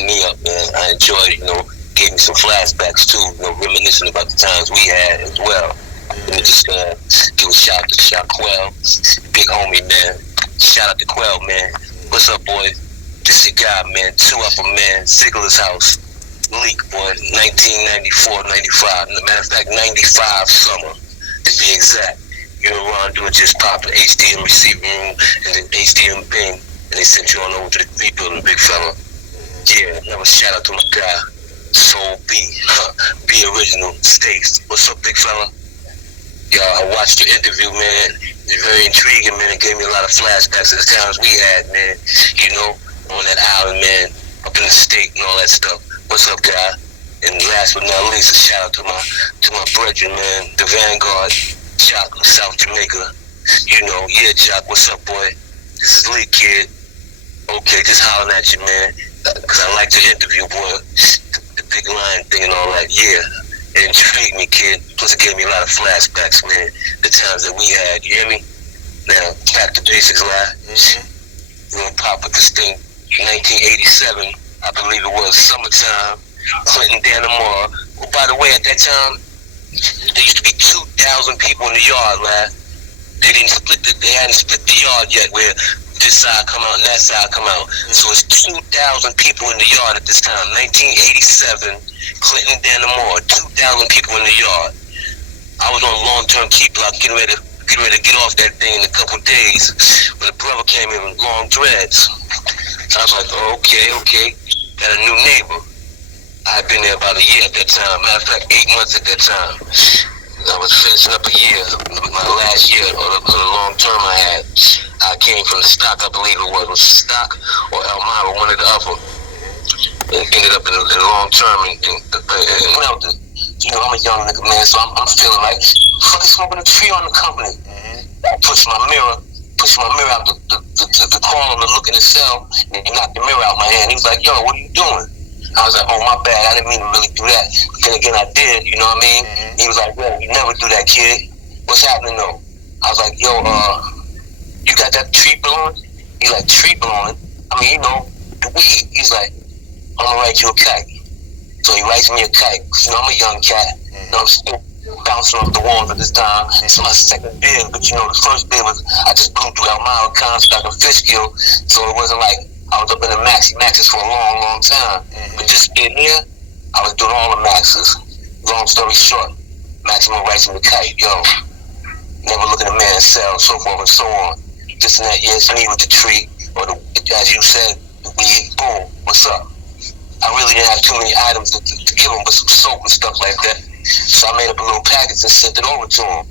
turned me up, man. I enjoyed, gave me some flashbacks too, reminiscing about the times we had as well. Let me just give a shout out to Quell, big homie, man. Shout out to Quell, man. What's up, boy? This your guy, man. 2 Upper, man. Ziggler's house. Leek, boy. 1994, 95. Matter of fact, 95 summer, to be exact. You and Ron doing just pop the HDM receiving room and then HDM Bing, and they sent you on over to the 3 building, big fella. Yeah, that was shout out to my guy, Soul B, B Original States. What's up, big fella? Yeah, I watched your interview, man. It's very intriguing, man. It gave me a lot of flashbacks of the times we had, man. On that island, man, up in the state and all that stuff. What's up, guy? And last but not least, a shout out to my brethren, man, the Vanguard, Jock, South Jamaica. Yeah, Jock, what's up, boy? This is Leek, kid. Okay, just hollering at you, man. Because I like to interview, boy. The big line thing and all that, yeah. It intrigued me, kid. Plus, it gave me a lot of flashbacks, man. The times that we had, you hear me? Now, back to basics, lad. We're gonna pop with this thing. 1987, I believe it was, summertime. Clinton, Dannemora. Well, by the way, at that time, there used to be 2,000 people in the yard, lad. They hadn't split the yard yet, where this side come out and that side come out. So it's 2,000 people in the yard at this time. 1987, Clinton, Dannemora, 2,000 people in the yard. I was on long-term key block, getting ready to get off that thing in a couple days when the brother came in with long dreads. I was like, okay, got a new neighbor. I had been there about a year at that time. Matter of fact, 8 months at that time. I was finishing up a year, my last year, or the long term I had. I came from the stock, I believe it was stock or Elmira, one or the other. And ended up in the long term. I'm a young nigga, man, so I'm feeling like, fucking smoking a tree on the company. I push my mirror out the corner to look in the cell, and he knocked the mirror out my hand. He was like, yo, what are you doing? I was like, oh, my bad, I didn't mean to really do that. But then again, I did, you know what I mean? He was like, yo, you never do that, kid. What's happening, though? I was like, yo, you got that tree blowing? He's like, tree blowing? I mean, the weed. He's like, I'm gonna write you a kite. So he writes me a kite. I'm a young cat. I'm still bouncing off the walls at this time. It's my second bid, but the first bid was, I just blew through Elmira, Comstock, and Fishkill. So it wasn't like I was up in the maxes for a long, long time. But just being here, I was doing all the maxes. Long story short, Maximum writes me the kite, yo, never look at a man's cell, so forth and so on. This and that, yeah, it's me with the tree, or as you said, the weed, boom, what's up? I really didn't have too many items to give him, but some soap and stuff like that. So I made up a little package and sent it over to him.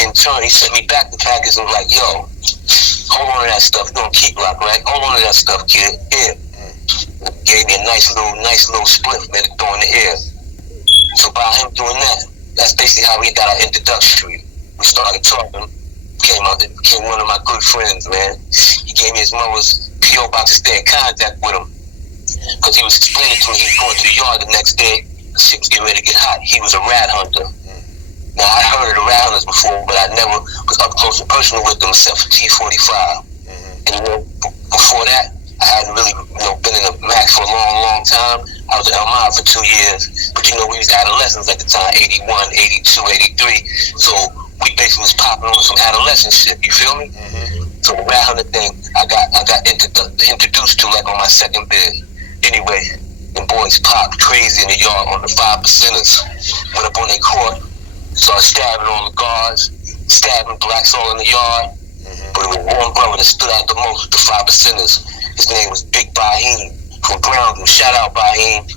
In turn, he sent me back the package and was like, yo, hold on to that stuff. You're gonna keep lock, right? Hold on to that stuff, kid. Here. Gave me a nice little spliff, man, to go in the air. So by him doing that, that's basically how we got our introduction. We started talking. Became one of my good friends, man. He gave me his mother's P.O. box to stay in contact with him. Because he was explaining to me he was going to the yard the next day. Shit was getting ready to get hot. He was a rat hunter. Now, I heard of the rat hunters before, but I never was up close and personal with them except for T-45. And before that, I hadn't really been in the max for a long, long time. I was in Elmira for 2 years. But we was adolescents at the time, 81, 82, 83. So we basically was popping on some adolescent shit, you feel me? So the rat hunter thing, I got introduced to like on my second bid. Anyway, them boys popped crazy in the yard on the 5%ers. Went up on their court, started stabbing on the guards, stabbing blacks all in the yard. But it was one brother that stood out the most with the 5%ers. His name was Big Bahim from Brownsville. Shout out Bahim.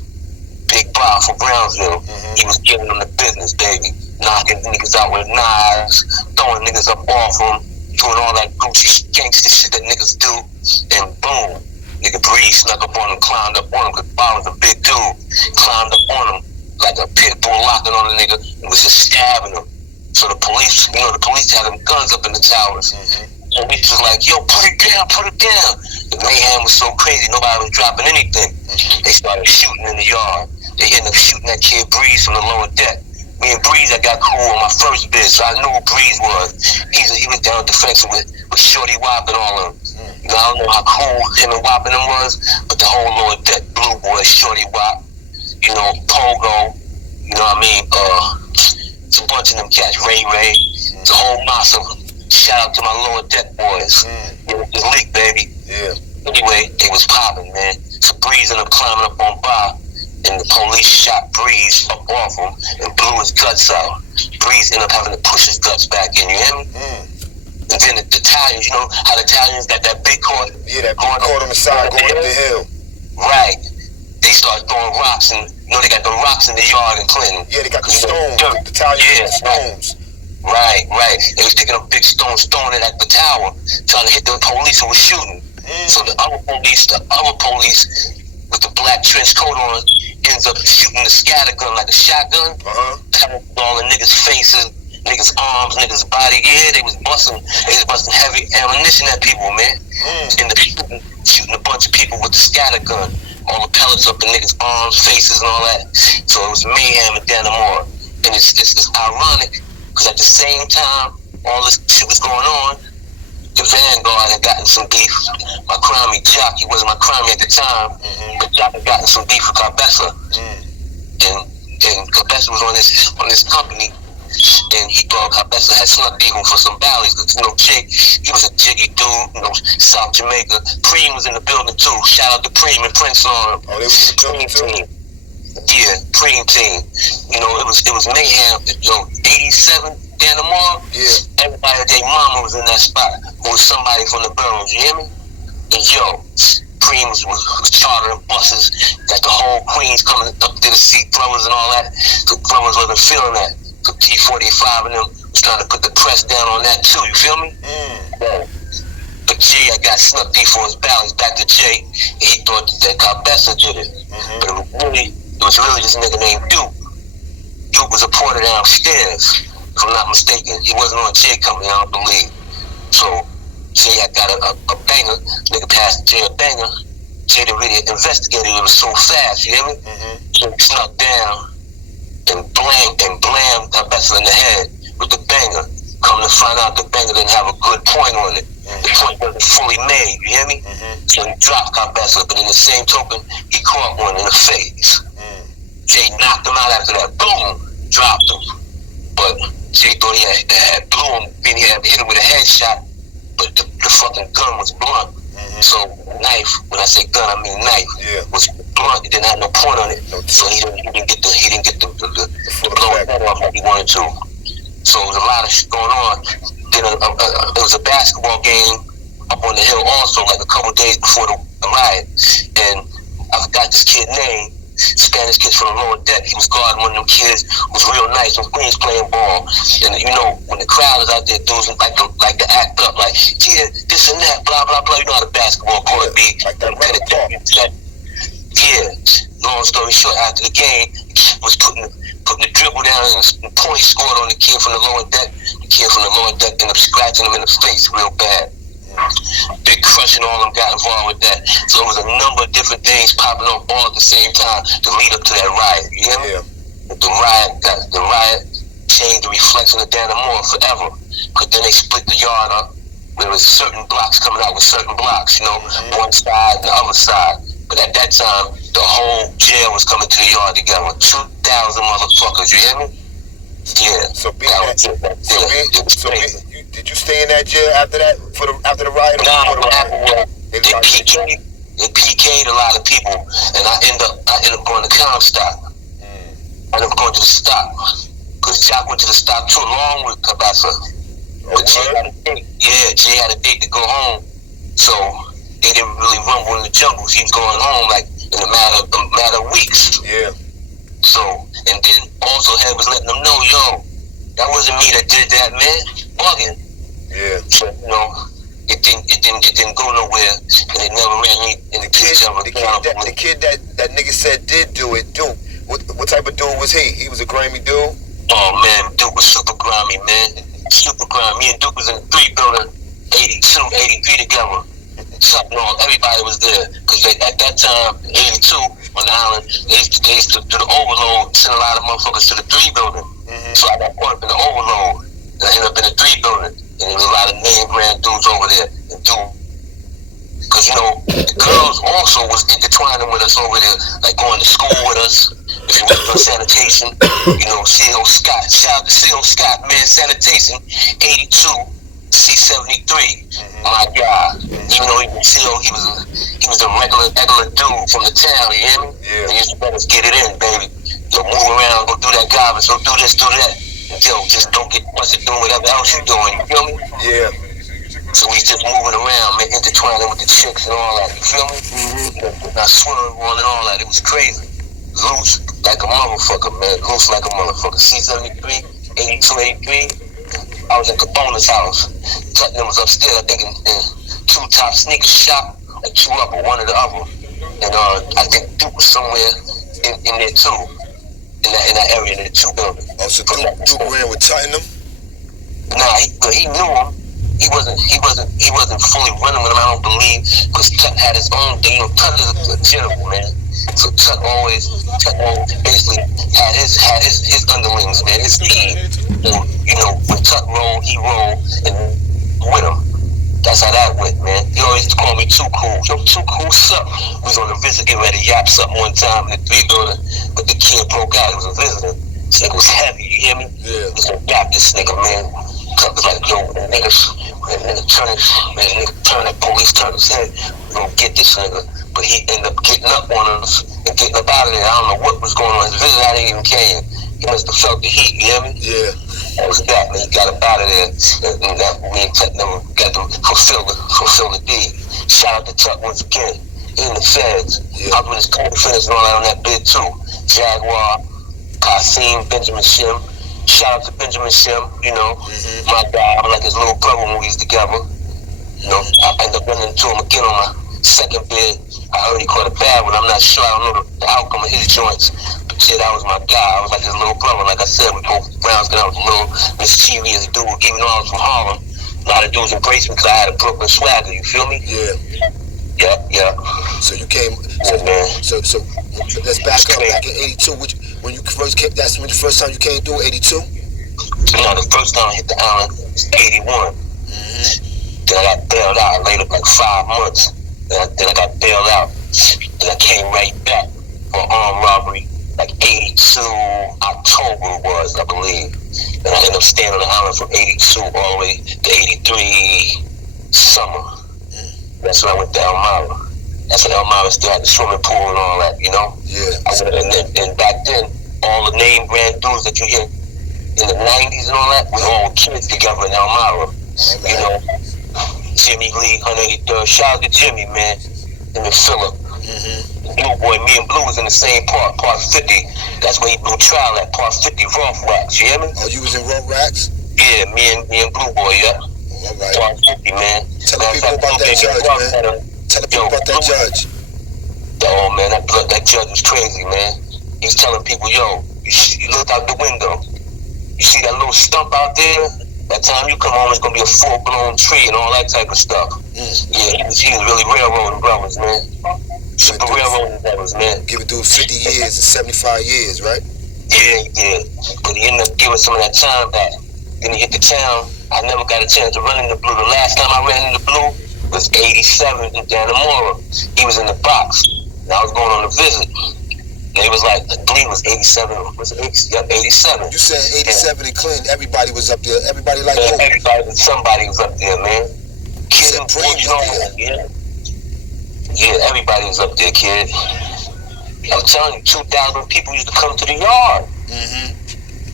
Big Bah from Brownsville. He was giving them the business, baby. Knocking niggas out with knives, throwing niggas up off them, doing all that Gucci gangster shit that niggas do. And boom, nigga Breeze snuck up on him, climbed up on him, because Bah was a big dude. Climbed up on him like a pit bull locking on a nigga and was just stabbing him. So the police had them guns up in the towers. And we was like, yo, put it down. The mayhem was so crazy, nobody was dropping anything. They started shooting in the yard. They ended up shooting that kid Breeze from the lower deck. Me and Breeze, I got cool on my first bid, so I knew who Breeze was. He was down defensive with Shorty Wop and all of them. I don't know how how cool him and Wop and them was, but the whole Lord Deck, Blue Boy, Shorty Wop, you know, Pogo, you know what I mean? It's a bunch of them cats, Ray, it's a whole mass of them. Shout out to my Lord Deck boys. You know, it's Leek, baby. Yeah. Anyway, they was popping, man. So Breeze ended up climbing up on Bob, and the police shot Breeze up off him and blew his guts out. Breeze ended up having to push his guts back in, you hear me? And then the Italians, you know how the Italians got that big court? Yeah, that big court on the side going up the hill. Right. They started throwing rocks, and you know they got the rocks in the yard in Clinton. Yeah, they got the stones. The Italians stones. Right. They was picking up big stones, throwing it at the tower, trying to hit the police who was shooting. So the other police with the black trench coat on ends up shooting the scatter gun like a shotgun. All the niggas' faces, niggas' arms, niggas' body. Yeah, they was busting heavy ammunition at people, man. And the shooting a bunch of people with the scatter gun. All the pellets up the niggas' arms, faces, and all that. So it was mayhem in Dannemora. And it's ironic, because at the same time all this shit was going on, the Vanguard had gotten some beef. My crimey Jock, he wasn't my crimey at the time, but Jock had gotten some beef with Cabeza. And Cabeza was on this company, and he thought Cabeza had snuck beef for some valleys, because, you know, Jay, he was a jiggy dude, you know, South Jamaica. Preem was in the building too. Shout out to Preem and Prince on him. Oh, they was in the building too? Yeah, Preem team. You know, it was mayhem. You know, 87 Dannemora. Yeah. Everybody, their mama was in that spot. Who was somebody from the boroughs, you hear me? And yo, Preem was chartering buses. Got the whole Queens coming up to the seat throwers and all that. The throwers wasn't feeling that. The T-45 and them was trying to put the press down on that too, you feel me? Yeah. But Jay, I got snuck deep for his balance back to Jay, and he thought that Cabeza did it. But it was really this nigga named Duke. Duke was a porter downstairs, if I'm not mistaken. He wasn't on Jay company, I don't believe. So Jay had got a banger. Nigga passed Jay a banger. Jay didn't really investigate it. It was so fast, you hear me? So he snuck down and blammed Cabeza in the head with the banger. Come to find out the banger didn't have a good point on it. The point wasn't fully made, you hear me? So he dropped Cabeza, but in the same token, he caught one in the face. Jay knocked him out after that. Boom! Dropped him. But Jay thought he had blew him, meaning he had hit him with a headshot, but the fucking gun was blunt. So knife, when I say gun, I mean knife, was blunt. It didn't have no point on it. So he didn't get the blow head off like he wanted to. So there was a lot of shit going on. Then there was a basketball game up on the hill also, like a couple days before the riot. And I forgot this kid's name. Spanish kids from the lower deck. He was guarding one of them kids who was real nice. Some Queens playing ball. And you know, when the crowd is out there, dudes like to act up, like, yeah, this and that, blah, blah, blah. You know how the basketball court be. Like that red talk. Yeah. Long story short, after the game, was putting the dribble down and point scored on the kid from the lower deck. The kid from the lower deck ended up scratching him in the face real bad. Big Crush and all of them got involved with that. So it was a number of different things popping up all at the same time to lead up to that riot. You hear me? The riot changed the reflection of Dannemora forever. Because then they split the yard up. There was certain blocks coming out with certain blocks, you know, one side and the other side. But at that time, the whole jail was coming to the yard together. 2,000 motherfuckers, you hear me? Yeah. So did you stay in that jail after that? After the riot? Nah, what happened was they PK'd a lot of people, and I end up going to Comstock. I ended up going to the stop because Jock went to the stop too, along with Cabeza. But Jay had a date. Yeah, Jay had a date to go home, so they didn't really rumble in the jungles. He was going home like in a matter of weeks. Yeah. So, and then also Head was letting them know, yo, that wasn't me that did that, man. Bugging. Yeah. So, you know, it didn't go nowhere, and it never ran me in the kid. The kid that nigga said did do it, Duke. What type of dude was he? He was a grimy dude? Oh man, Duke was super grimy, man. Super grimy. Me and Duke was in the 3 building, 82, 83 together. Something on, everybody was there. Because at that time, 82 on the island, they used to do the overload, send a lot of motherfuckers to the 3 building. So I got caught up in the overload, and I ended up in the 3 building. And there was a lot of name brand dudes over there. And Duke, because Because, you know, the girls also was intertwining with us over there, like going to school with us. If you worked on sanitation, you know, C.O. Scott, shout out to C.O. Scott, man, sanitation, 82, C73, my God. Even though he was C.O., he was a regular dude from the town, you hear me? Yeah. And you just better get it in, baby. Yo, move around, go do that garbage, go do this, do that. Yo, just don't get busted doing whatever else you're doing, you feel me? Yeah. So we just moving around, man, intertwining with the chicks and all that, you feel me? I swerve on and all that, it was crazy. Loose like a motherfucker, man, loose like a motherfucker. C73, 82, 83, I was in Cabona's house. Tottenham was upstairs, I think in two top sneaker shop, like two upper, one or the other. And I think Duke was somewhere in there too, in that area, in the two buildings. Oh, so Duke ran with Tottenham? Nah, he knew him. He wasn't fully running with him, I don't believe, because Tut had his own thing. You know, Tut is a general, man. So Tut always basically had his underlings, man, his team. You know, when Tut rolled, he rolled, and with him. That's how that went, man. He always called me Too Cool. Yo, Too Cool, sup? We was on a visit, getting ready to yap something one time in the 3 building, but the kid broke out. He was a visitor. This nigga was heavy, you hear me? Yeah. He was gonna yap this nigga, man. Tut was like, yo, nigga turn that police turned his head. We gonna get this nigga. But he ended up getting up on us and getting up out of there. I don't know what was going on. His visit hadn't even came. He must have felt the heat, you hear me? Yeah. That was that, man. He got up out of there, and that me and Tut never got to fulfill the deed. Shout out to Tut once again. He in the feds. Yeah. I was with his co-defendants and all that on that bid too. Jaguar, Qasim, Benjamin Shim. Shout out to Benjamin Shim, you know, my guy. I'm like his little brother when we was together. You know, I ended up running into him again on my second bid. I heard he caught a bad one. I'm not sure. I don't know the outcome of his joints. But shit, that was my guy. I was like his little brother. Like I said, we both rounds got out a little mischievous dude. Even though I was from Harlem, a lot of dudes embraced me because I had a Brooklyn swagger. You feel me? Yeah. Yeah. So you came. So let's back up. Back in '82, when you first came, that's when the first time you came through. '82. No, the first time I hit the island was '81. Then I got bailed out. I laid up like 5 months. Then I got bailed out. Then I came right back for armed robbery, like 82 October it was, I believe. Then I ended up staying on the island from 82 all the way to 83 summer. That's when I went to Elmira. That's when Elmira still had the swimming pool and all that, you know? Yeah. And back then, all the name brand dudes that you hear in the 90s and all that, we all kids together in Elmira. You know, Jimmy Lee, 183rd. Shout out to Jimmy, man. And then Phillip. Blue Boy, me and Blue was in the same part 50. That's where he blew trial at, part 50 Rough Racks, you hear me? Oh, you was in Rough Racks? Yeah, me and Blue Boy, yeah. Oh, all right. Part 50, man. Tell the people about that judge, man. Tell the people about that judge. Oh, man, that judge was crazy, man. He's telling people, yo, you look out the window. You see that little stump out there? By the time you come home, it's gonna be a full-blown tree and all that type of stuff. Yeah, he was really railroading brothers, man. Super railroading brothers, man. Give a dude 50 years and 75 years, right? Yeah, he did. But he ended up giving some of that time back. Then he hit the town. I never got a chance to run in the blue. The last time I ran in the blue was 87 in Dannemora. He was in the box. And I was going on a visit. They was like, I believe it was 87. Was it 87? You said 87 in Clinton. Everybody was up there. Everybody like somebody was up there, man. Kid and yeah, everybody was up there, kid. I'm telling you, 2,000 people used to come to the yard.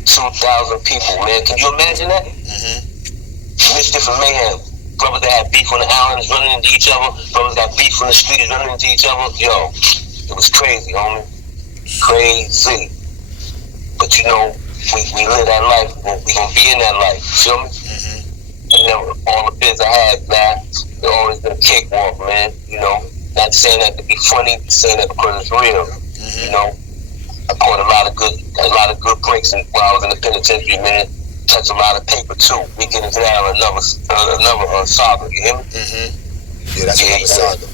2,000 people, man. Can you imagine that? Mischief and mayhem. Brothers that had beef on the islands running into each other. Brothers that beef on the streets running into each other. Yo, it was crazy, homie. Crazy. But you know, we live that life. We gonna be in that life. Feel me? And then all the bids I had, man, they're always been a cakewalk, man. You know, not saying that to be funny, saying that because it's real. You know, I caught a lot of good breaks while I was in the penitentiary, man. Touched a lot of paper too. We get into that on another saga. You hear me? Yeah, that's another saga.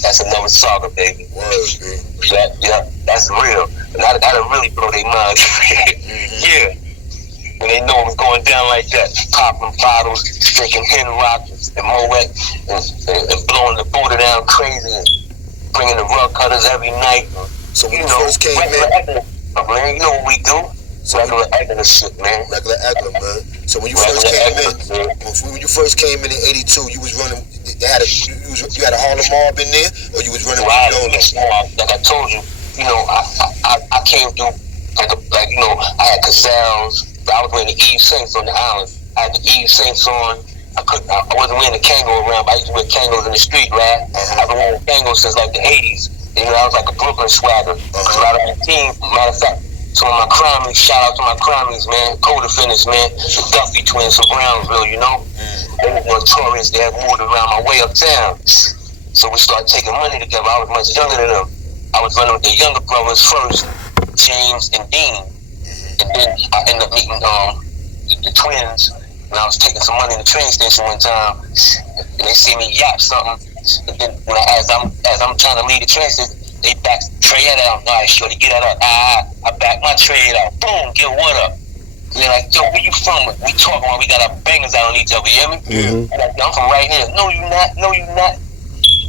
That's another saga, baby. Word, man. Yeah, that's real. And that'll really blow their mind. Yeah. when they know it was going down like that, popping bottles, drinking hen rock and Moet, and blowing the Buddha down crazy, and bringing the rug cutters every night. So when you first came in, man, you know what we do? So regular Egler shit, man. Regular Egler, man. So when you first came in, when you first came in '82, you was running. You had a Harlem mob in there, or you was running with Teelo? Like I told you, you know, I came through like you know, I had Gazelles. I was wearing the Eve Saints on the island. I had the Eve Saints on. I wasn't wearing the Kango around, but I used to wear Kangos in the street, right? I've been wearing Kangos since like the '80s. You know, I was like a Brooklyn swagger. Because a lot of my team, matter of fact, some of my crimies, shout out to my crimies, man, co-defendants, man, the Duffy twins from Brownsville, you know? They were notorious. They had moved around my way uptown. So we started taking money together. I was much younger than them. I was running with the younger brothers first, James and Dean. And then I ended up meeting the twins. And I was taking some money in the train station one time. And they see me yap something. And then as I'm trying to leave the train station, they back tray it out. All right, shorty, get that up. I back my tray out. Boom, get what up? And they're like, yo, where you from? We talking while we got our bangers out on each other, you hear me? I'm like, yo, I'm from right here. No, you not. No, you not.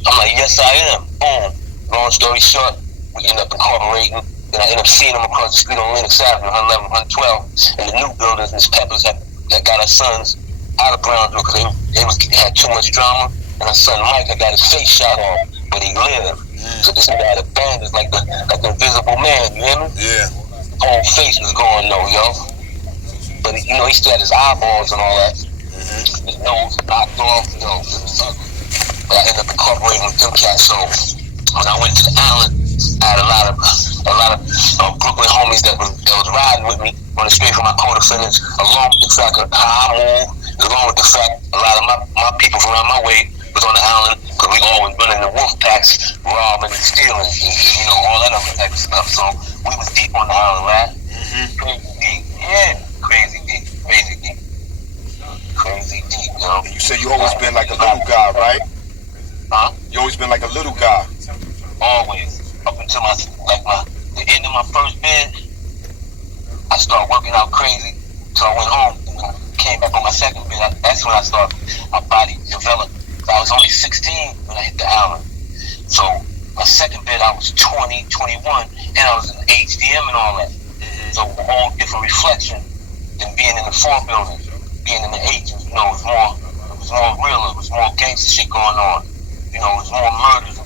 I'm like, yes, I am. Boom. Long story short, we end up incorporating. And I end up seeing them across the street on Linux Avenue, 111, 112. And the new buildings, Miss Peppers, that got our sons out of Brownsville because they had too much drama. And our son Mike, I got his face shot off, but he lived. So this nigga had a band, it's like the invisible man, you hear me? Yeah. Whole face was going though, yo. But you know, he still had his eyeballs and all that. His nose knocked off, you know, it was ugly. But I ended up incorporating with them cats. So when I went to the island, I had a lot of Brooklyn homies that was riding with me, running straight from my co-defendants, along with the fact of how I move, along with the fact a lot of my people from around my way was on the island, because we always running the wolf packs, robbing and stealing, you know, all that other type of stuff. So we was deep on the island, right? Crazy deep, yeah, crazy deep, you know. And you say you always been like a little guy, right? Huh? You always been like a little guy. Always, up until the end of my first bid, I started working out crazy. So I went home, and when I came back on my second bid, that's when I started, my body developed. I was only 16 when I hit the island. So my second bid, I was 20, 21, and I was in HDM and all that. So a whole different reflection than being in the 4 building, being in the 8. You know, it was more real. It was more gangster shit going on. You know, it was more murders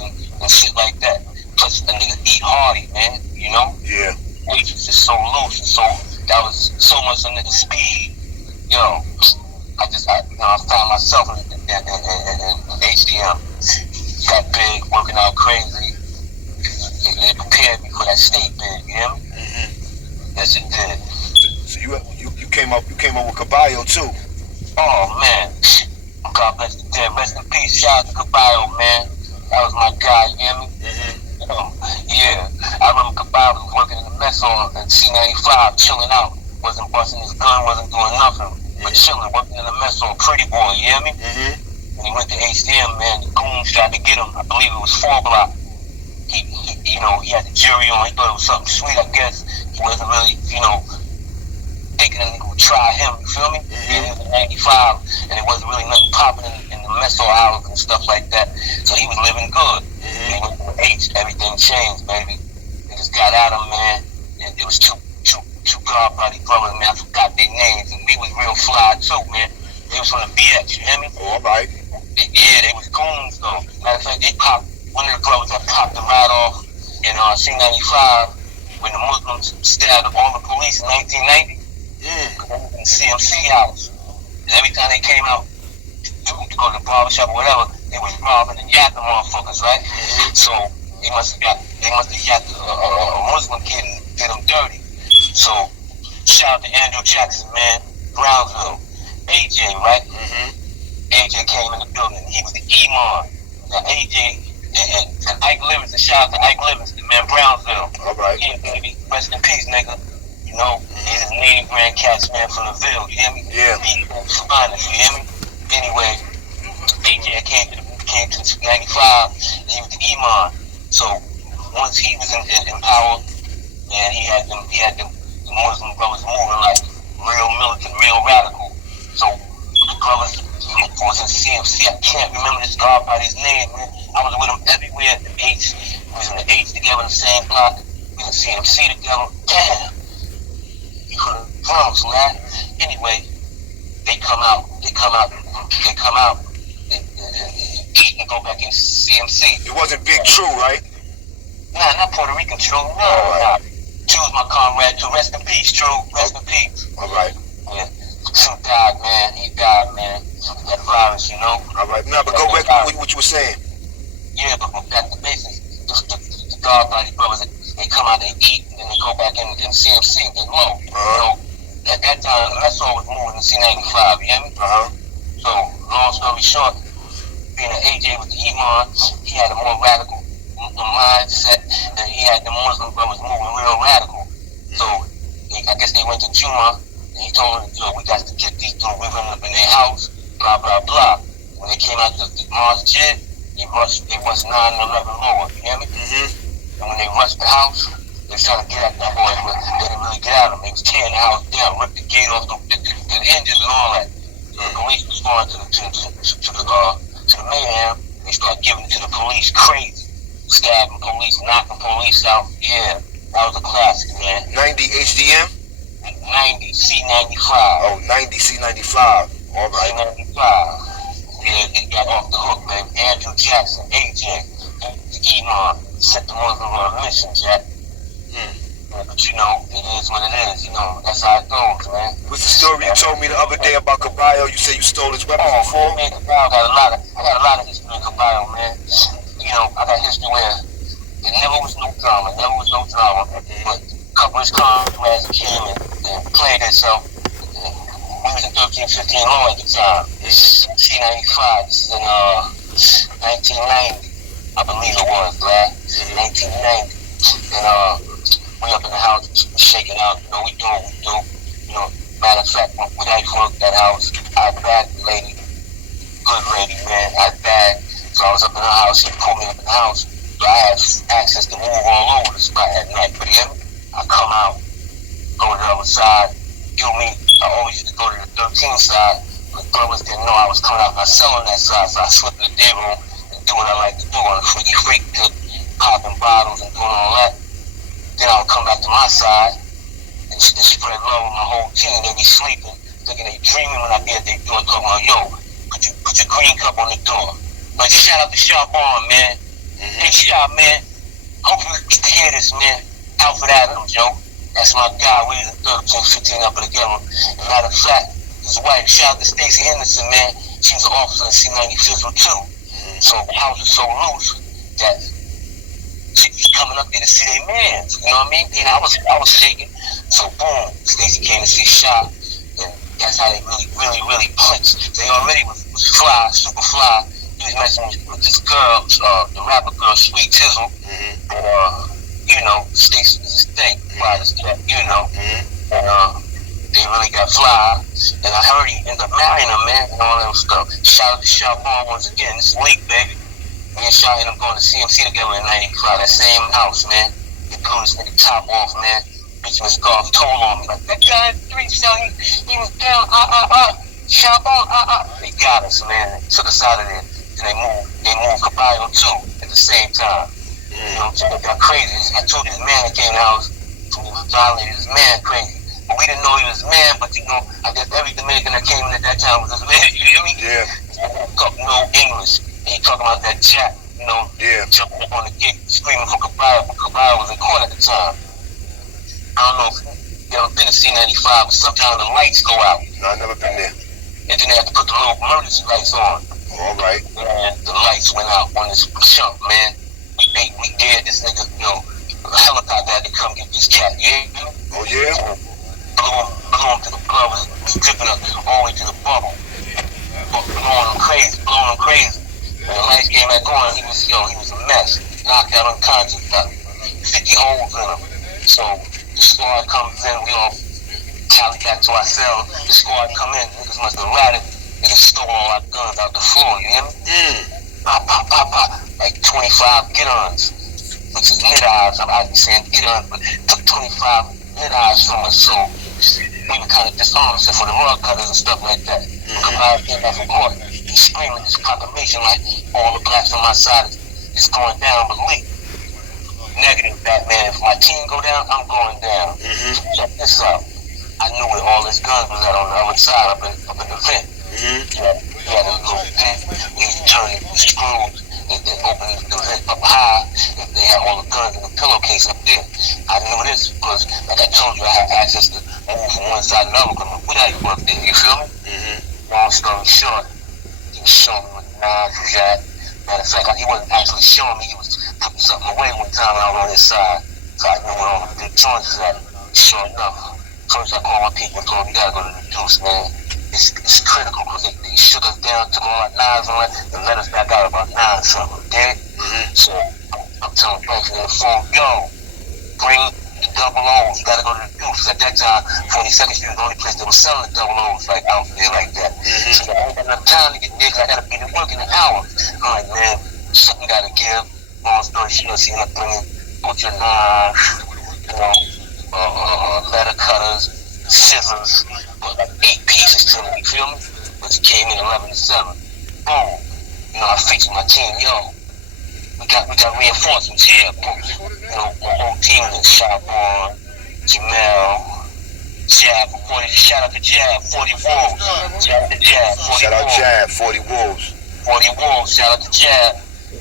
and shit like that. Plus, a nigga eat hardy, man. You know? Yeah. H was just so loose, and so that was so much a nigga speed. Yo, I found myself in HDM. Got big, working out crazy. It prepared me for that state bid, you know? Yes, it did. So you came up with Caballo too. Oh man, God bless the dead. Rest in peace. Shout out to Caballo, man. That was my guy, you hear me? Yeah, I remember Caballo was working in the mess hall at C95, chilling out. Wasn't busting his gun, wasn't doing nothing. But chilling, working in the mess hall, pretty boy, you hear me? When he went to HDM, man, the goons tried to get him. I believe it was 4 block. He you know, he had the jury on. He thought it was something sweet, I guess. He wasn't really, you know, thinking a nigga would try him, you feel me? He was in 95, and it wasn't really nothing popping in the mess hall hours and stuff like that. So he was living good. He went to H, everything changed, baby. Niggas got at him, man. And it was two God-body brothers, man. I forgot their names, and we was real fly too, man. They was from the BX, you hear me? All right. Yeah, they was goons though. Matter of fact, they popped one of the brothers that popped the ride off in C95 when the Muslims stabbed up all the police in 1990. In the CMC house. And every time they came out to go to the barbershop or whatever, they was robbing and yapping motherfuckers, right? So they must have yapped a Muslim kid and did them dirty. So shout out to Andrew Jackson, man, Brownsville, AJ, right? AJ came in the building. He was the Imam. Now AJ and Ike Livingston, shout out to Ike Livingston, man, Brownsville. All right. Yeah, baby, rest in peace, nigga. You know, he's a native grand cats, man, from the Ville, you hear me? Yeah. He's honest, you hear me? Anyway, AJ came to 95, and he was the Imam. So once he was in power, man, he had the Muslim brothers moving like real militant, real radical. So the brothers was in CMC. I can't remember this guard by his name, man. I was with him everywhere. The H, we was in the H together in the same block. We was in CMC together. Damn, you couldn't promise, man. Anyway, they come out. And go back in CMC. It wasn't Big True, right? Nah, not Puerto Rican True. Nah. True's my comrade too. Rest in peace, True. Rest in peace. All right. Yeah. True died, man. He died, man. That virus, you know. All right. Now, but go back to what you were saying. Yeah, but back to basics. The dog body brothers, they come out, they eat, and then they go back in CMC and get low. You know, at that time, that's all was moving in C95. You hear me? So, long story short, being an AJ with the Iman, he had a more radical mindset, and he had the Muslim brothers moving real radical. So I guess they went to Juma, and he told them, we got to get these dudes. We're going up in their house, blah, blah, blah. When they came out to the masjid, they rushed 9-11 lower, you hear me? And when they rushed the house, they was trying to get at that boy, but they didn't really get at him. They was tearing the house down, ripped the gate off, the hinges and all that. The police responded to the mayhem. They started giving it to the police crazy. Stabbing police, knocking police out. Yeah, that was a classic, man. 90 HDM? 90 C95. Oh, 90 C95. All right. C95. Yeah, they got off the hook, man. Andrew Jackson, AJ, the Iman, set the Muslim on a mission, Jack. But you know, it is what it is. You know, that's how it goes, man. What's the story you told me the other day about Caballo? You said you stole his weapons before? Man, Caballo I got a lot of history with Caballo, man. You know, I got history where there never was no drama. But a couple of his comrades came and played themselves. We was in 13-15 law at the time. This is C95. This is in 1990, I believe it was, right? This is 1990. And we up in the house, shaking out. You know, we do what we do. You know, matter of fact, when I worked that house, I bagged the lady, good lady, man. I bagged. So I was up in the house, she pulled me up in the house. So I had access to move all over the spot at night. But then I come out, go to the other side. I always used to go to the 13 side, but brothers didn't know I was coming out my cell on that side. So I slipped in the day room and do what I like to do on the freaky freak pit, popping bottles and doing all that. Then I would come back to my side and spread love with my whole team. They be sleeping, thinking they dreaming when I be at their door talking about, yo, put your green cup on the door. Like, shout out to Sharp On, man. Hey, Sharp, man. Hopefully we get to hear this, man. Alfred Adams, yo. That's my guy. We was 13, 15 up together. And matter of fact, his wife, shout out to Stacey Henderson, man. She was an officer in C95 too. So the house was so loose that she was coming up there to see their man. You know what I mean? And I was shaking. So boom, Stacey came to see Sharp. And that's how they really punched. They already was fly, super fly. He was messing with this girl, the rapper girl, Sweet Tizzle. And, you know, Stacey was his thing, you know. And they really got fly. And I heard he ended up marrying her, man, and all that stuff. Shout out to Sharp On once again. This is Leek, baby. Me and Sharp ended up going to CMC together in 95, that same house, man. They blew this nigga top off, man. Bitch was golf told on me, like, that guy, he was down, Sharp On, They got us, man. They took us out of there. And they moved Caballo too at the same time. You know, so they got crazy. I told you, this man that came in the house, he violated his man crazy. But we didn't know he was a man, but you know, I guess every Dominican that came in at that time was his man, you hear me? Yeah. No English. And he talking about that jack, you know, jumping up on the gate, screaming for Caballo, but Caballo was in court at the time. I don't know if you ever been to C95, but sometimes the lights go out. No, I've never been there. And then they have to put the little emergency lights on. All right. And the lights went out on this chump, man. We dared this nigga, you know, a helicopter had to come get this cat, yeah? Oh, yeah? Blew him to the blood, was dripping up all the way to the bubble. Blowing him crazy. When the lights came back on, he was a mess. Knocked out unconscious, got 50 holes in him. So the squad comes in, we all tally back to our cell. The squad come in, niggas must have ratted. And they stole all our guns out the floor, you hear me? Pop, like 25 get-ons, which is mid-eyes. I'm saying get-ons, but took 25 mid-eyes from us, so we were kind of disarmed except for the rug cutters and stuff like that. Kabaya came back from court. He's screaming this proclamation like all the blacks on my side is going down, but Leek. Negative, Batman. If my team go down, I'm going down. Check this out. I knew where all his guns was at on the other side, up in the vent. He had a little vent. He was turning the screws and then opening the vent up high. And they had all the guns in the pillowcase up there. I knew this because, like I told you, I had access to move from one side to the other. Because we had to work there. You feel me? Long story short, he was showing me what the knives was at. Matter of fact, he wasn't actually showing me. He was putting something away one time I was on his side. So I knew where all the big joints was at. Sure enough, first I called my people and told them, you gotta go to the deuce, man. It's critical because they shook us down, took all our knives on it, and let us back out about 9 something, dig? So I'm telling folks on the phone, yo, bring the double O's, you gotta go to the deuce. At that time, 42nd Street was the only place that was selling the double O's like out there like that. So I ain't got enough time to get there, I gotta be to work in an hour. I'm like, man, something gotta give. Long story short, she ended up bringing butcher knives, you know, letter cutters, scissors, like 8 pieces to me, you feel me? But she came in 11 to 7. Boom. You know, I featured my team, yo. We got reinforcements here. You know, my whole team is Shabon, Jamel, Jab, shout out to Jab, 40 Wolves. Shout out to Jab, 40 Shout out Jab, 40 Wolves. 40 Wolves, shout out to Jab.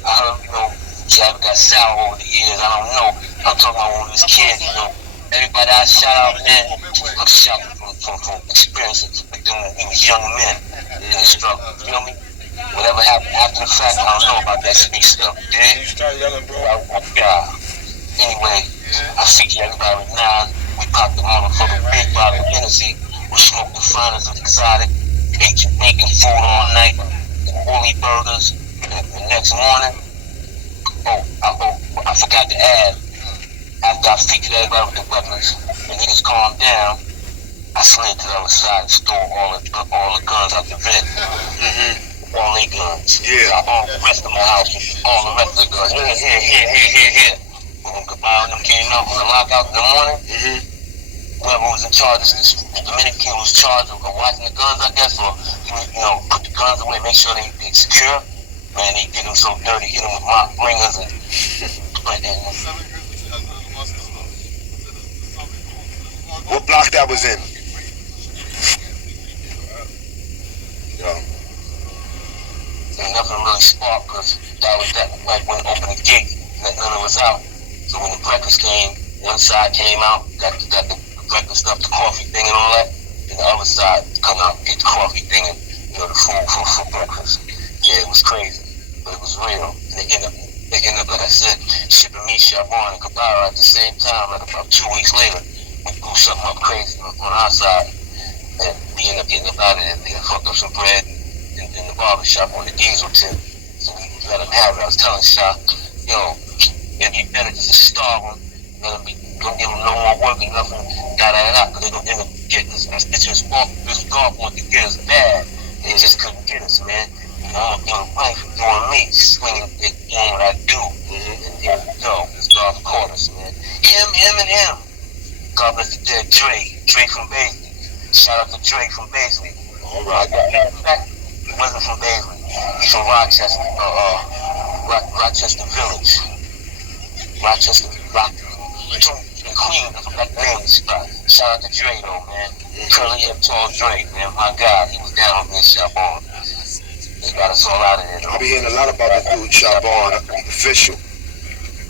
I heard, you know, Jab got sour over the years, I don't know. I'm talking about when we was kids, you know. Everybody I shout out, man, I'm shouting from experiences with them when we was young men in the struggle, you feel me? Whatever happened after the fact, I don't know about that street stuff, dude. You start yelling, bro. Yeah. Anyway, I feature everybody with knives. We popped the motherfucking big bottle of Hennessy. We smoked the finest of exotic. Making food all night. Woolly burgers. And the next morning, I forgot to add. After I featured everybody with the weapons, and niggas calmed down, I slid to the other side and stole all the guns out the vent. All the guns. Yeah. All the rest of my house, all the rest of the guns. Here. When Kabaya and them came out on the lockout in the morning, whoever was in charge, the Dominican was charged of watching the guns, I guess, or, you know, put the guns away, make sure they secure. Man, they did them so dirty, hit them with mop ringers and what block that was in? And nothing really sparked because that was that, like when they opened the gate, let none of us out. So when the breakfast came, one side came out, got the breakfast stuff, the coffee thing and all that, and the other side come out, get the coffee thing and, you know, the food for breakfast. Yeah, it was crazy, but it was real. And they ended up, like I said, shipping me, Shabon, and Kabaya at the same time, like about 2 weeks later. We blew something up crazy on our side, and we ended up getting up out of there. They fucked up some bread in the barber shop on the diesel tip, so we let them have it. I was telling Shop, yo, it'd be better just to starve them, don't give them no more work and nothing, because they're going to end up getting us. This golf wanted to get us bad, and they just couldn't get us, man. You know, I'm doing life, doing me, swinging, doing what I do, and here we go. This golf caught us, man. Him. God bless the dead Dre from Baisley. Shout out to Dre from Baisley. Alright. He wasn't from Baisley. He's from Rochester, Rochester Village. Rochester, Queen, I forgot the name of the spot. Shout out to Dre though, man. Curly hip tall Dre, man. My God, he was down on me in Shabon. He got us all out of there though. I be hearing a lot about that dude, Shabon, official.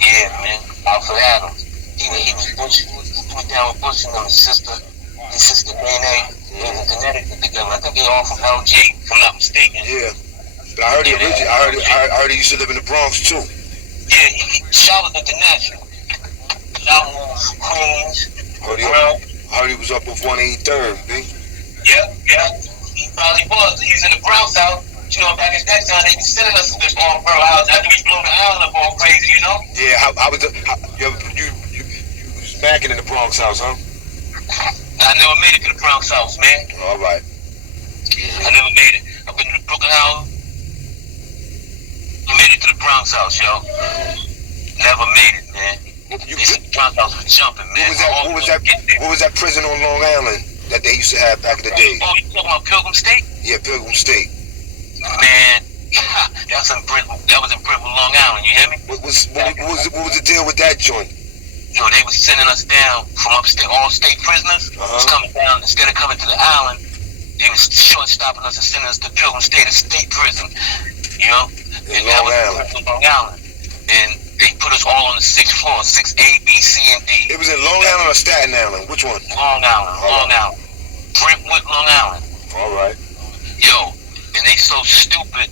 Yeah, man. Alfred Adams. He was Bush. He was down with Bush and his sister Nene. They was in Connecticut together. I think they all from LG, if I'm not mistaken. Yeah. But I heard he used to live in the Bronx too. Yeah, Shaw was international. Shaw moved Queens. I heard he was up with 183rd, B. Yeah. He probably was. He was in the Bronx house. You know, back at that time, they be sending us to this all borough house after we blew the island up all crazy, you know? Yeah, you was macking in the Bronx house, huh? I never made it to the Bronx house, man. All right. I never made it. I've been to the Brooklyn house. I made it to the Bronx house, yo. Never made it, man. The Bronx house was jumping, man. What was that prison on Long Island that they used to have back in the day? Oh, you talking about Pilgrim State? Yeah, Pilgrim State. Man, that was in Brentwood, Long Island. You hear me? What was the deal with that joint? Yo, they was sending us down from upstate, all state prisoners. Was coming down instead of coming to the island. They was short stopping us and sending us to Pilgrim State, a state prison. You know, in Long Island. Long Island, and they put us all on the 6th floor, 6A, B, C, and D. It was in Long Island or Staten Island? Which one? Long Island, Long Island, Brentwood, Long Island. All right. Yo, and they so stupid.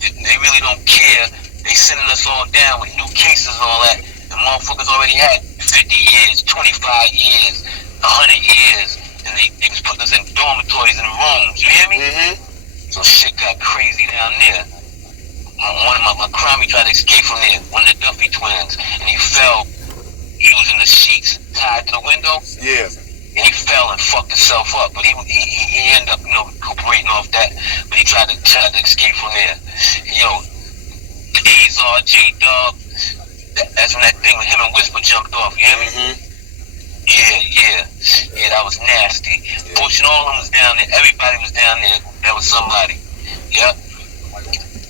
They really don't care. They sending us all down with new cases and all that. The motherfuckers already had 50 years, 25 years, 100 years, and they just put us in dormitories and rooms. You hear me? Mm-hmm. So shit got crazy down there. One of my crime, he tried to escape from there. One of the Duffy twins, and he fell using the sheets tied to the window. Yeah. And he fell and fucked himself up, but he ended up, you know, recuperating off that. But he tried to escape from there. Yo, Azar, J-Dub, that's when that thing with him and Whisper jumped off. You hear me? Mm-hmm. Yeah, that was nasty. Yeah. Bush and all of them was down there. Everybody was down there. That was somebody. Yep.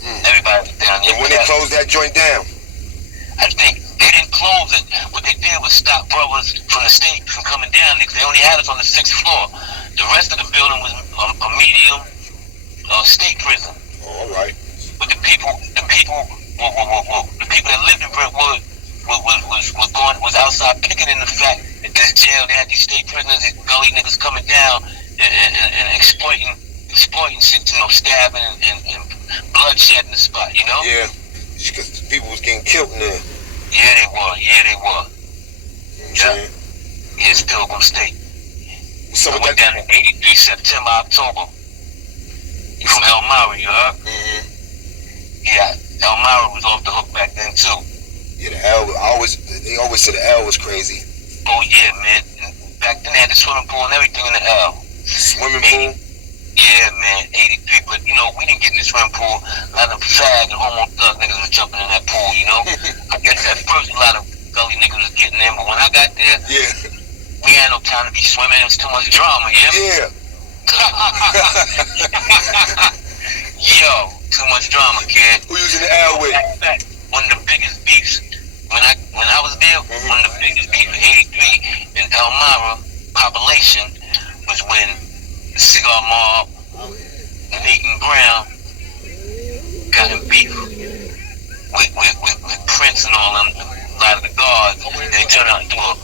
Everybody was down there. And when they closed that joint down? I think they didn't close it. What they did was stop brothers from the state from coming down there, because they only had us on the 6th floor. The rest of the building was a medium state prison. Oh, all right. But the people that lived in Brentwood was outside picketing the fact that this jail, they had these state prisoners, these gully niggas coming down and exploiting shit, you know, stabbing and bloodshed in the spot, you know? Yeah, because people was getting killed in there. Yeah, they were. Yeah. It's Pilgrim State. So I went down in 83, September, October. You from Elmira, you heard? Mm-hmm. Yeah, Elmira was off the hook back then too. Yeah, they always said the L was crazy. Oh yeah, man. Back then they had the swimming pool and everything in the L. Swimming pool? Yeah, man, 83, but you know, we didn't get in the swimming pool. A lot of fag and homo thug niggas was jumping in that pool, you know? I guess at first a lot of gully niggas was getting in, but when I got there, we had no time to be swimming. It was too much drama, Yeah. Yo, too much drama, kid. Who you was in the L with? One of the biggest beefs when I was there, one of the biggest beefs in 83 in Elmira population was when the cigar mob, Nathan Brown, got in beef with Prince and all them, a lot of the guards, and they turned out into a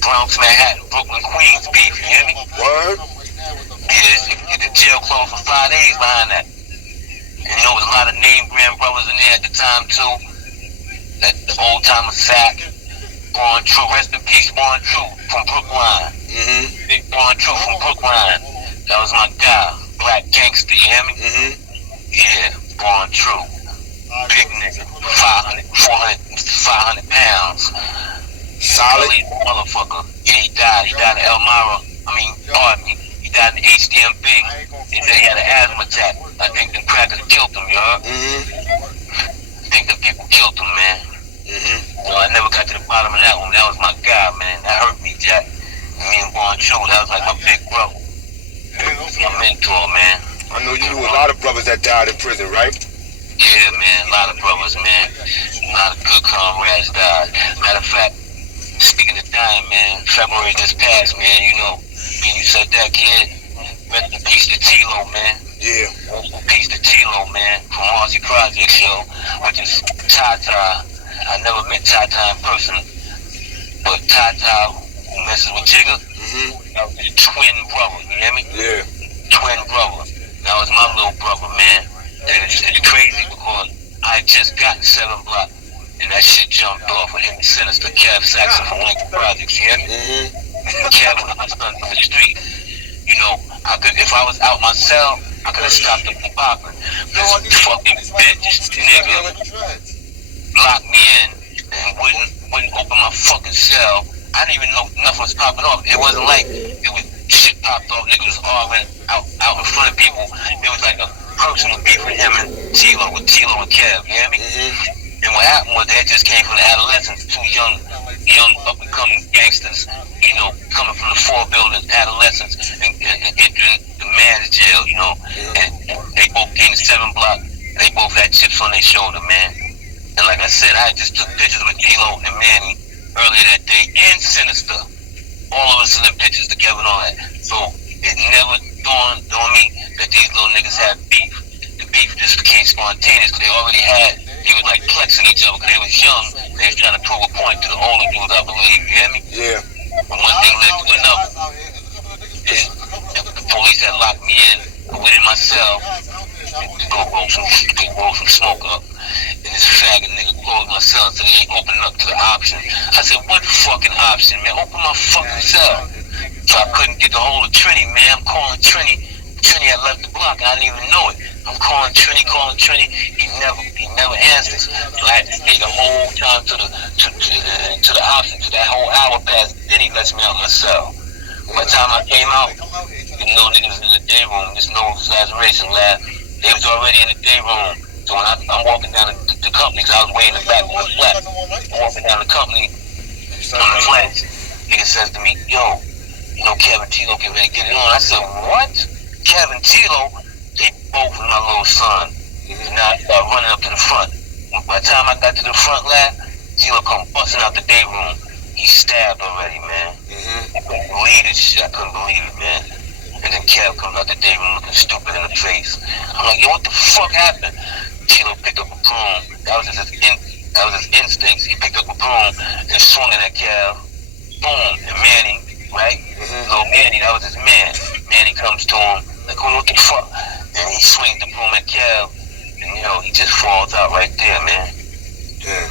Bronx, Manhattan, Brooklyn, Queens beef, you hear me? Word? Yeah, the jail closed for 5 days behind that. And you know, there was a lot of name brand brothers in there at the time too. That the old timer Zach, Born True, rest in peace, Born True from Brookline. Mm-hmm. Big Born True from Brookline. That was my guy, Black Gangster, you hear me? Mm-hmm. Yeah, Born True. Big nigga, 500 pounds. Solid. Motherfucker. Yeah, he died in Elmira. Pardon me. He died in HDMB. He said he had an asthma attack. I think the crackers killed him, you heard? Mm-hmm. I think the people killed him, man. Mm-hmm. Well, I never got to the bottom of that one. That was my guy, man. That hurt me, Jack. Me and Born True, that was like my big brother. My mentor, man. I know you knew a lot of brothers that died in prison, right? Yeah, man. A lot of brothers, man. A lot of good comrades died. Matter of fact, speaking of dying, man, February just passed, man. You know, when you said that, kid, rest in peace to Teelo, man. Yeah. Rest in peace to Teelo, man, from Marcy Project Show, which is Tata. I never met Tata in person, but Tata, who messes with Jigga, that was his twin brother, you hear me? Yeah. Twin brother. That was my little brother, man. And it's crazy because I just got 7 Block, and that shit jumped off with him and Sinister Kev Saxon from Lincoln Projects, you hear me? Kev was my son from the street. You know, if I was out my cell, I could have stopped him from popping. This fucking bitch nigga locked me in and wouldn't open my fucking cell. I didn't even know nothing was popping off. It wasn't like it was shit popped off, niggas was arguing out in front of people. It was like a personal beef with him and Teelo and Kev, you hear me? And what happened was they just came from the adolescence, 2 young young up-and-coming gangsters, you know, coming from the four buildings, adolescents, and entering the man's jail, you know. And they both came to 7 Block, and they both had chips on their shoulder, man. And like I said, I just took pictures with Teelo and Manny earlier that day, and Sinister. All of us in the pictures together and all that. So it never dawned on me that these little niggas had beef. The beef just became spontaneous because they already had, they was like plexing each other because they was young. They was trying to prove a point to the older dudes, I believe. You hear me? Yeah. And one thing led to another. The police had locked me in within my cell to go roll some smoke up. And this faggot nigga closed my cell so they ain't opening up to the option. I said, what fucking option, man? Open my fucking cell. So I couldn't get the hold of Trini, man. I'm calling Trini. Trini had left the block. I didn't even know it. I'm calling Trini. He never answers. So I had to stay the whole time to the option, to that whole hour pass. Then he lets me out my cell. By the time I came out, you know, niggas in the day room, this no exaggeration lab. They was already in the day room. So when I'm walking down the company, cause I was way in the back on the flat. I'm walking down the company on the flat. Nigga says to me, yo, you know Kevin Teelo getting ready to get it on. I said, what? Kevin Teelo? They both was my little son. And now I start running up to the front. By the time I got to the front lab, Teelo come busting out the day room. He's stabbed already, man. I couldn't believe this shit. I couldn't believe it, man. And then Kev comes out the day room looking stupid in the face. I'm like, yo, what the fuck happened? Teelo picked up a broom. That was his instincts. He picked up a broom and swung it at Kev. Boom. And Manny, right? Little Manny, that was his man. Manny comes to him, like, oh, what the fuck? And he swings the broom at Kev. And, you know, he just falls out right there, man. Damn.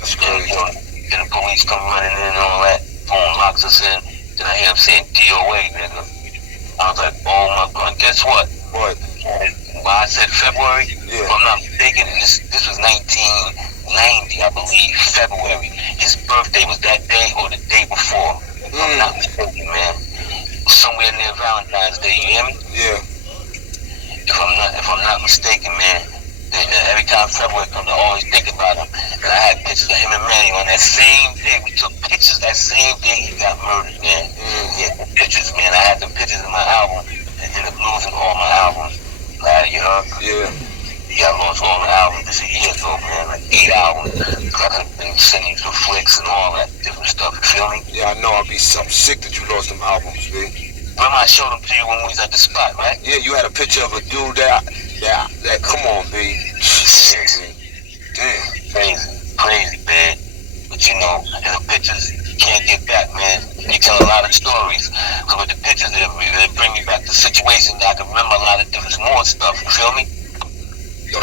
That's crazy. Then the police come running in and all that. Boom, locks us in. Then I hear him saying, DOA, nigga. I was like, oh my God. Guess what? What? Well, I said February. Yeah. If I'm not mistaken, this was 1990, I believe, February. His birthday was that day or the day before. If I'm not mistaken, man. Somewhere near Valentine's Day, you hear me? Yeah. If I'm not mistaken, man. Every time February comes, I always think about him. And I had pictures of him and Manny on that same day. We took pictures that same day he got murdered, man. Yeah, the pictures, man. I had the pictures in my album. And ended up losing all my albums. You heard? Yeah. Yeah, I lost all the albums this a year ago, man. Like 8 albums. I could have been sending you some flicks and all that different stuff. You feel me? Yeah, I know. I'm sick that you lost them albums, B. Remember I showed them to you when we was at the spot, right? Yeah, you had a picture of a dude that come on, B. Damn. Crazy, man. But you know, and the pictures you can't get back, man. They tell a lot of stories. So with the pictures, they bring me back to situations that I can remember a lot of different more stuff. You feel me? Yo,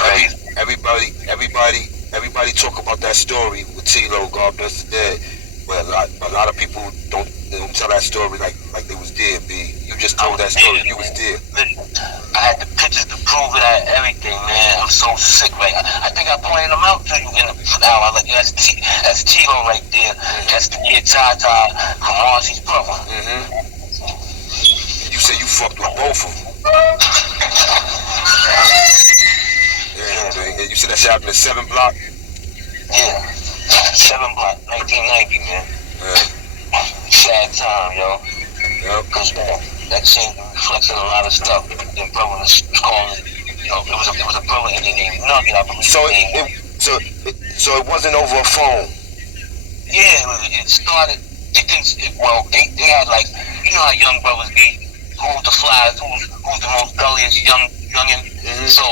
everybody talk about that story with Teelo, God bless the dead. But a lot of people don't tell that story like they was there, B. You just told that story, you was there. Listen, I had the pictures to prove it, I had everything, man. I'm so sick, right? I think I pointed them out to you in the hour. Like, that's Teelo right there. That's the kid Tata, Kamarzi's brother. You said you fucked with both of them. Yeah, you said that shit happened in 7 Block? Yeah, 7 Block, 1990, man. Sad time, yo. Yep. Cause that scene reflects on a lot of stuff. Then brother was calling, you know, it was a brother named Nugget, I believe. So it wasn't over a phone. Yeah, it started. They had like, you know how young brothers be. Who's the flies? Who's the most gulliest youngin? So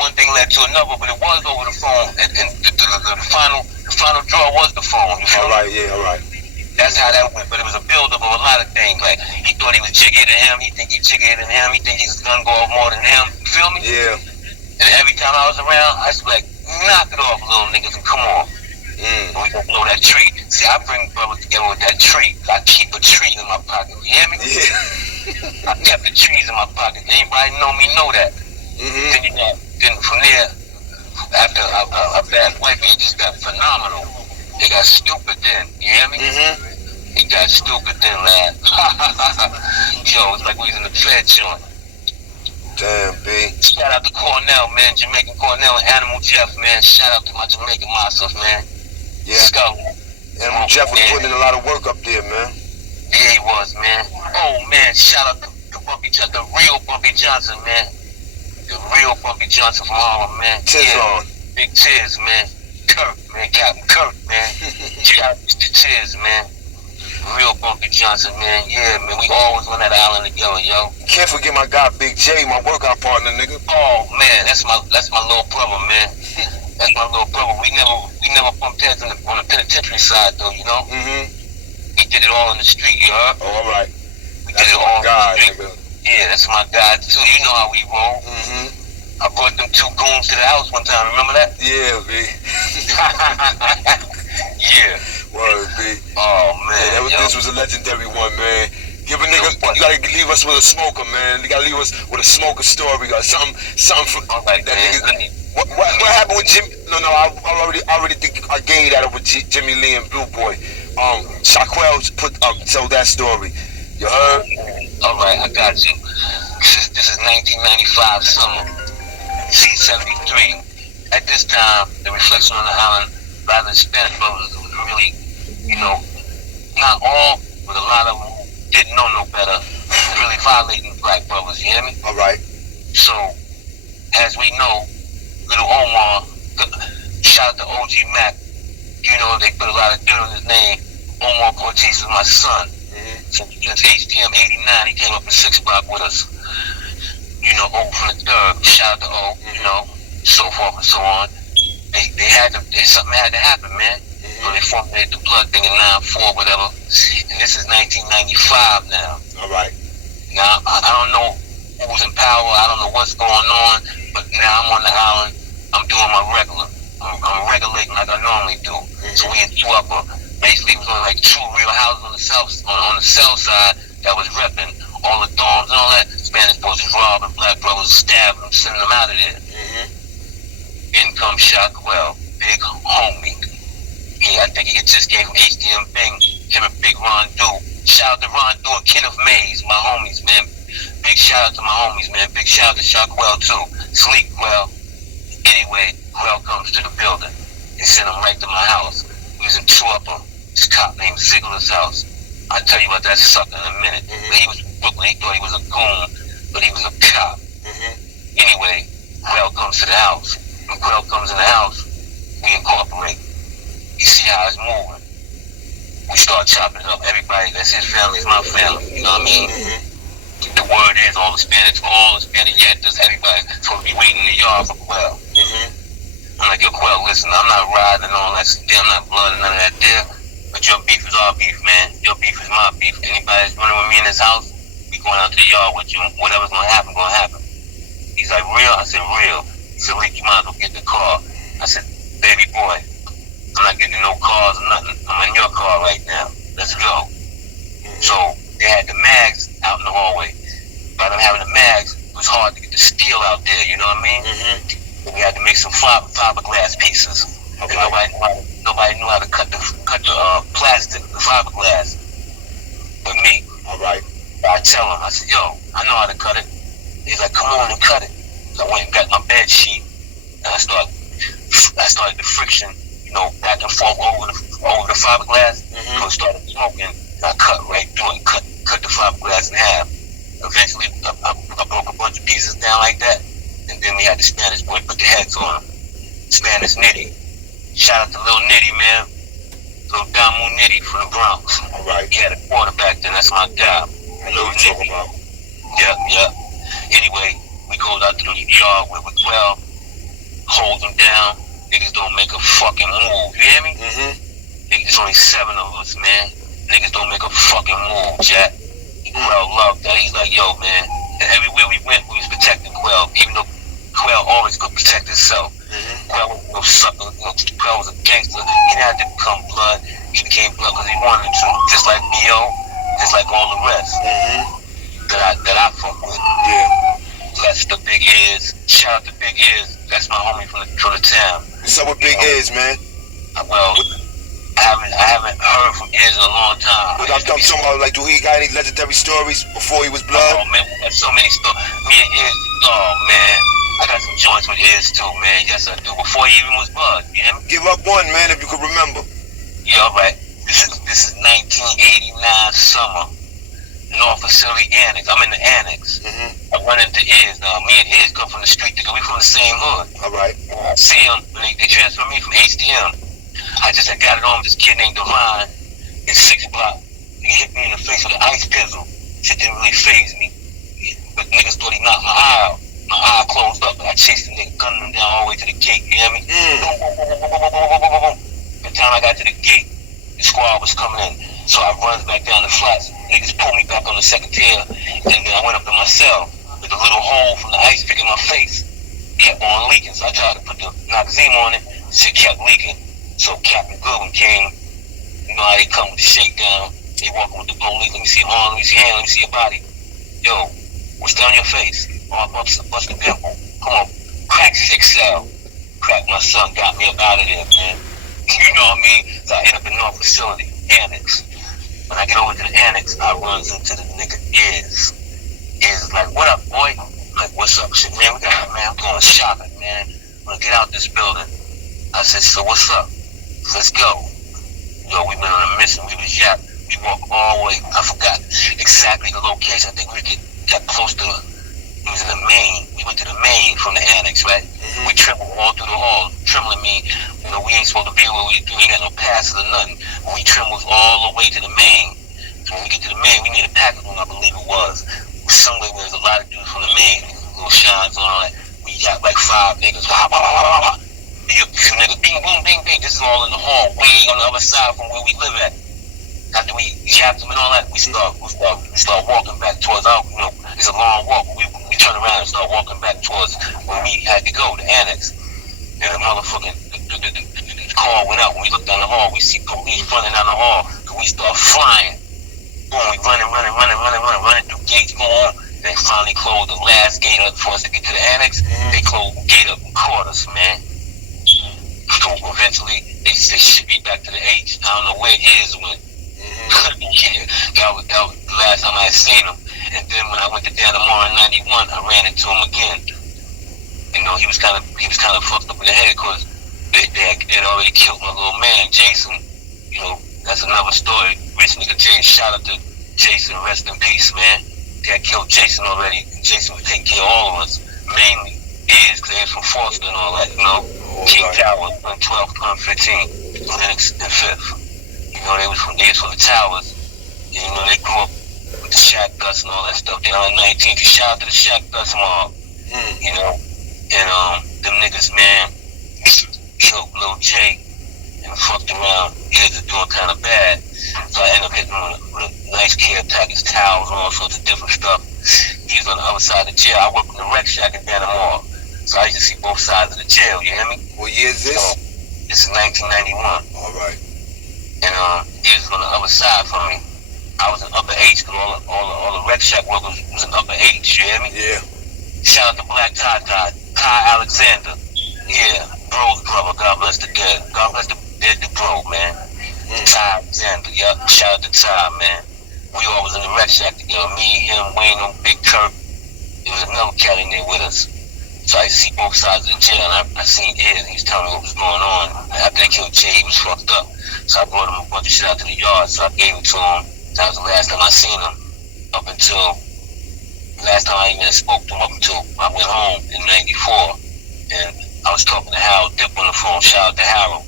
one thing led to another, but it was over the phone, and the final draw was the phone. You feel all right, yeah, all right. That's how that went, but it was a build-up of a lot of things. Like, he thought he was jiggier than him, he think he jiggier than him, he think he's gonna go off more than him. You feel me? Yeah. And every time I was around, I was like, knock it off, little niggas, and come on. We gonna blow that tree. See, I bring brothers together with that tree. I keep a tree in my pocket. You hear me? Yeah. I kept the trees in my pocket. Anybody know me know that. Then from there, after a bad wife, he just got phenomenal. They got stupid then. You hear me? He got stupid then, lad. Yo, it's like we was in the Fed joint. Damn, B. Shout out to Cornell, man. Jamaican Cornell and Animal Jeff, man. Shout out to my Jamaican monsters, man. Yeah. Skull. And Jeff was putting in a lot of work up there, man. Yeah, he was, man. Oh, man, shout out to Bumpy Johnson, the real Bumpy Johnson, man. The real Bumpy Johnson from Harlem, man. On. Big Tiz, man. Kirk, man. Captain Kirk, man. Shout out to Tiz, man. Real Bumpy Johnson, man. Yeah, man. We always on that island together, yo. Can't forget my guy Big J, my workout partner, nigga. Oh, man. That's my little brother, man. That's my little brother. We never bumped heads on the penitentiary side, though, you know? He did it all in the street, you heard? Oh, all right. We did it all in the street. Nigga. Yeah, that's my guy, too. You know how we roll. I brought them 2 goons to the house one time. Remember that? Yeah, B. Yeah. Word, B. Oh, man. Yeah, this was a legendary one, man. Give a nigga, you gotta leave us with a smoker, man. You gotta leave us with a smoker story. Something for right, that man. nigga. What happened with Jimmy? No, I already think I gave that up with Jimmy Lee and Blue Boy. Shaquelle tell that story. You heard? All right, I got you. This is 1995 summer, C-73. At this time, the reflection on the island, a lot of the Spanish brothers was really, you know, not all, but a lot of them didn't know no better, really violating black brothers, you hear me? All right. So, as we know, little Omar, shout out to OG Mac, you know, they put a lot of dirt on his name. Omar Cortez is my son. Since HTM 89, he came up in 6 Block with us. You know, over from the 3rd, shout out to O, you know, so forth and so on. Something had to happen, man. So they formulated the blood thing in 9-4, whatever. And this is 1995 now. All right. Now, I don't know who's in power. I don't know what's going on. But now I'm on the island. I'm doing my regular. I'm regulating like I normally do. So we in Upper. Basically, it was only like 2 real houses on the south side that was repping all the dorms and all that. Spanish boys was robbing, black brothers stabbing them, sending them out of there. In comes Shaquelle, big homie. I think he just came from HDM Bing, him and Big Ron Do. Shout out to Ron Do and Kenneth Mays, my homies, man. Big shout out to my homies, man. Big shout out to Shaquelle, too. Sleek Quell. Anyway, Quell comes to the building. He sent him right to my house. We was in Upper. This cop named Ziegler's house. I'll tell you about that sucker in a minute. But he was from Brooklyn. He thought he was a goon, but he was a cop. Anyway, Quell comes to the house. When Quell comes in the house, we incorporate. You see how it's moving. We start chopping it up. Everybody that's his family is my family. You know what I mean? The word is all the Spanish, yeah, just everybody supposed to be waiting in the yard for Quell. I'm like, yo, Quell, listen, I'm not riding and all that shit. I'm not blood and none of that there. But your beef is our beef, man. Your beef is my beef. Anybody that's running with me in this house, we going out to the yard with you. Whatever's gonna happen, gonna happen. He's like, real? I said, real. He said, Leek, you might as well get the car. I said, baby boy, I'm not getting no cars or nothing. I'm in your car right now. Let's go. So they had the mags out in the hallway. By them having the mags, it was hard to get the steel out there, you know what I mean? We had to make some fiberglass pieces. Okay. Nobody knew how to cut the plastic, the fiberglass, but me. All right. I tell him, I said, yo, I know how to cut it. He's like, come on and cut it. So I went and got my bed sheet, and I started the friction, you know, back and forth over the fiberglass. So I started smoking, and I cut right through it, cut the fiberglass in half. Eventually, I broke a bunch of pieces down like that, and then we had the Spanish boy put the heads on them. Spanish Nitty. Shout out to Lil Nitty, man. Lil Damu Nitty from the Bronx. All right. He had a quarterback then, that's my guy. I know what you're talking about. Yeah. Anyway, we go out to the yard with Quell, hold them down. Niggas don't make a fucking move, you hear me? Niggas, there's only 7 of us, man. Niggas don't make a fucking move, Jack. Quell loved that. He's like, yo, man. And everywhere we went, we was protecting Quell, even though Quell always could protect himself. Quell was no sucker. Quell was a gangster. He didn't have to become blood. He became blood because he wanted to. Just like B.O., just like all the rest that I fuck with. Yeah. Bless the Big Ears. Shout out to Big Ears. That's my homie from the town. What's up with Big Ears, man? Well, I haven't heard from Ears in a long time. I'm talking about, like, do he got any legendary stories before he was blood? Oh, man, we got so many stories. Me and Ears, oh, man. I got some joints with Ears, too, man. Yes, I do. Before he even was blood, you hear me? Give up one, man, if you could remember. Yeah, all right. This is 1989 summer. North Facility Annex. I'm in the Annex. I run into Iz. Now, me and Iz come from the street together. We from the same hood. All right. I see him. They transferred me from HDM. I just had got it on with this kid named Divine in 6 block. He hit me in the face with an ice pistol. Shit didn't really faze me. But niggas thought he knocked my eye out. My eye closed up. I chased the nigga, gunned him down all the way to the gate. You hear me? Boom, boom, boom, boom, boom, boom, boom, boom, boom. By the time I got to the gate, the squad was coming in. So I runs back down the flats. Niggas pulled me back on the second tier. And then I went up to my cell with a little hole from the ice pick in my face. Kept on leaking. So I tried to put the Noxzeme on it. Shit kept leaking. So Captain Goodwin came. You know how they come with the shakedown. They walking with the police. Let me see your arm, let me see your hand, let me see your body. Yo, what's down your face? Oh, bust the pimple. Come on. Crack 6 cell. Crack, my son got me up out of there, man. You know what I mean? So I end up in North Facility, Annex. When I get over to the Annex, I runs into the nigga Iz. Iz is like, what up, boy? I'm like, what's up? I said, man, I'm going shopping, man. I'm gonna get out this building. I said, so what's up? Let's go. Yo, we went on a mission. We was yapping. We walked all the way. I forgot exactly the location. I think we got close to it was in the main. We went to the main from the Annex, right? We trembled all through the hall. Trembling mean, you know, we ain't supposed to be where we ain't got no passes or nothing. We trembled all the way to the main. So when we get to the main, we need a package room, I believe it was. Somewhere where there's a lot of dudes from the main, little shines and all that. We got like 5 niggas. Few niggas, bing, boom, bing, bing. This is all in the hall, way on the other side from where we live at. After we jabbed them and all that, we start walking back towards our, you know, it's a long walk. We turn around and start walking back towards where we had to go, the Annex. And the motherfucking the car went out. When we looked down the hall, we see police running down the hall. So we start flying. Boom, we running through gates going on. They finally closed the last gate up for us to get to the Annex. They closed the gate up and caught us, man. So eventually, they shipped me back to the H. I don't know where Iz went. Yeah, that was the last time I had seen him. And then when I went to Dannemora in '91, I ran into him again. You know, he was kind of fucked up in the head because they'd already killed my little man, Jason. You know, that's another story. Rich nigga Jason, shout out to Jason, rest in peace, man. They had killed Jason already. Jason was taking care of all of us. Mainly Iz, because they was from Foster and all that, you know. King Tower, 12th, 15th, Linux, and 5th. You know, they was from the towers. And, you know, they grew up with the Shack Gus and all that stuff. They on 19th. Shout out to the Shack Gus mob. You know, and them niggas, man, killed Lil J and fucked around. He was doing kind of bad. So I ended up hitting him with a nice care package, towels, and all sorts of different stuff. He was on the other side of the jail. I worked in the rec shack in Dannemora. So I used to see both sides of the jail, you hear me? What year is this? So, this is 1991. All right. And he was on the other side from me. I was in upper H, because all the rec shack workers was in upper H, you hear me? Yeah. Shout out to Black Ty Alexander. Yeah, bro's brother, God bless the dead. God bless the dead, the bro, man. Ty Alexander, yup. Shout out to Ty, man. We all was in the rec shack together. Me, him, Wayne, Big Kirk. There was another cat in there with us. So I see both sides of the jail, and I seen Ed. He was telling me what was going on. After they killed Jay, he was fucked up. So I brought him a bunch of shit out to the yard, so I gave it to him. That was the last time I seen him. Up until, last time I even spoke to him up until I went home in '94. And I was talking to Harold Dip on the phone. Shout out to Harold.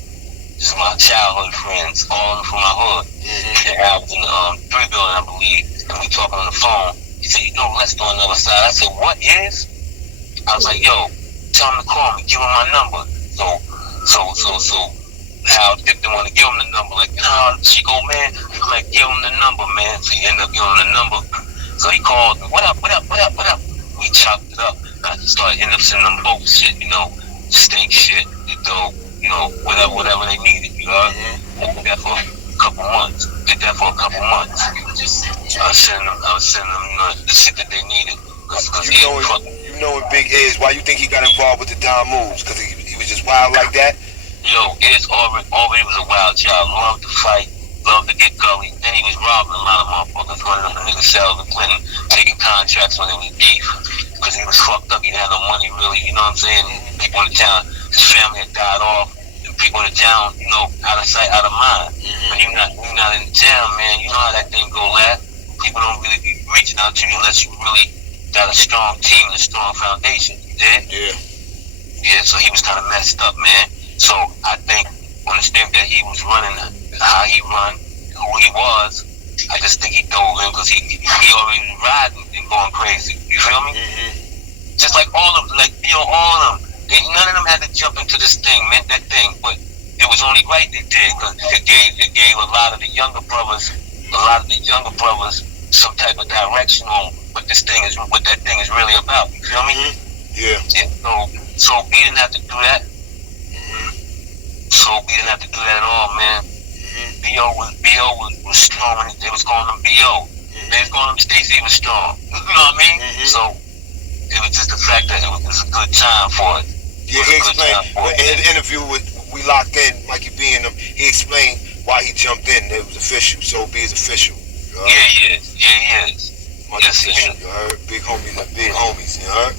This is my childhood friends, all from my hood. And Harold was in the 3 building, I believe. And we talking on the phone. He said, you know, let's go on the other side. I said, what is? I was like, yo, tell him to call me, give him my number. So Hal didn't want to give him the number. Like, nah, Chico, man. I'm like, give him the number, man. So he ended up giving him the number. So he called me, what up? We chopped it up. I just ended up sending them both shit, you know, stink shit, you know, whatever they needed, you know. I did that for a couple months. I was sending them, you know, the shit that they needed. You know what Big is? Why you think he got involved with the Don moves? Because he was just wild like that? Yo, Iz already was a wild child. Loved to fight, loved to get gully. Then he was robbing a lot of motherfuckers, running up the niggas' cells and Clinton, taking contracts when it was beef. Because he was fucked up. He didn't have no money, really. You know what I'm saying? People in the town, his family had died off in people in the town, you know, out of sight, out of mind. When you're not in the town, man, you know how that thing go, lad. People don't really be reaching out to you unless you really got a strong team and a strong foundation. You did? Yeah. Yeah, so he was kind of messed up, man. So I think on the strength that he was running, how he run, who he was, I just think he dove in because he already was riding and going crazy. You feel me? Just like all of them, like, you know, all of them. None of them had to jump into this thing, man, that thing. But it was only right they did because it gave a lot of the younger brothers some type of direction on what that thing is really about. You feel me? Yeah. So we didn't have to do that. So we didn't have to do that at all, man. B.O. was strong. They was calling him B.O. They was calling him Stacy was strong. You know what I mean? So it was just the fact that it was a good time for it. Yeah, he explained in the interview we locked in, Mikey B and him. He explained why he jumped in. It was official. So B is official. Yeah, he is. Yes, he is. You heard? Big homies. You heard?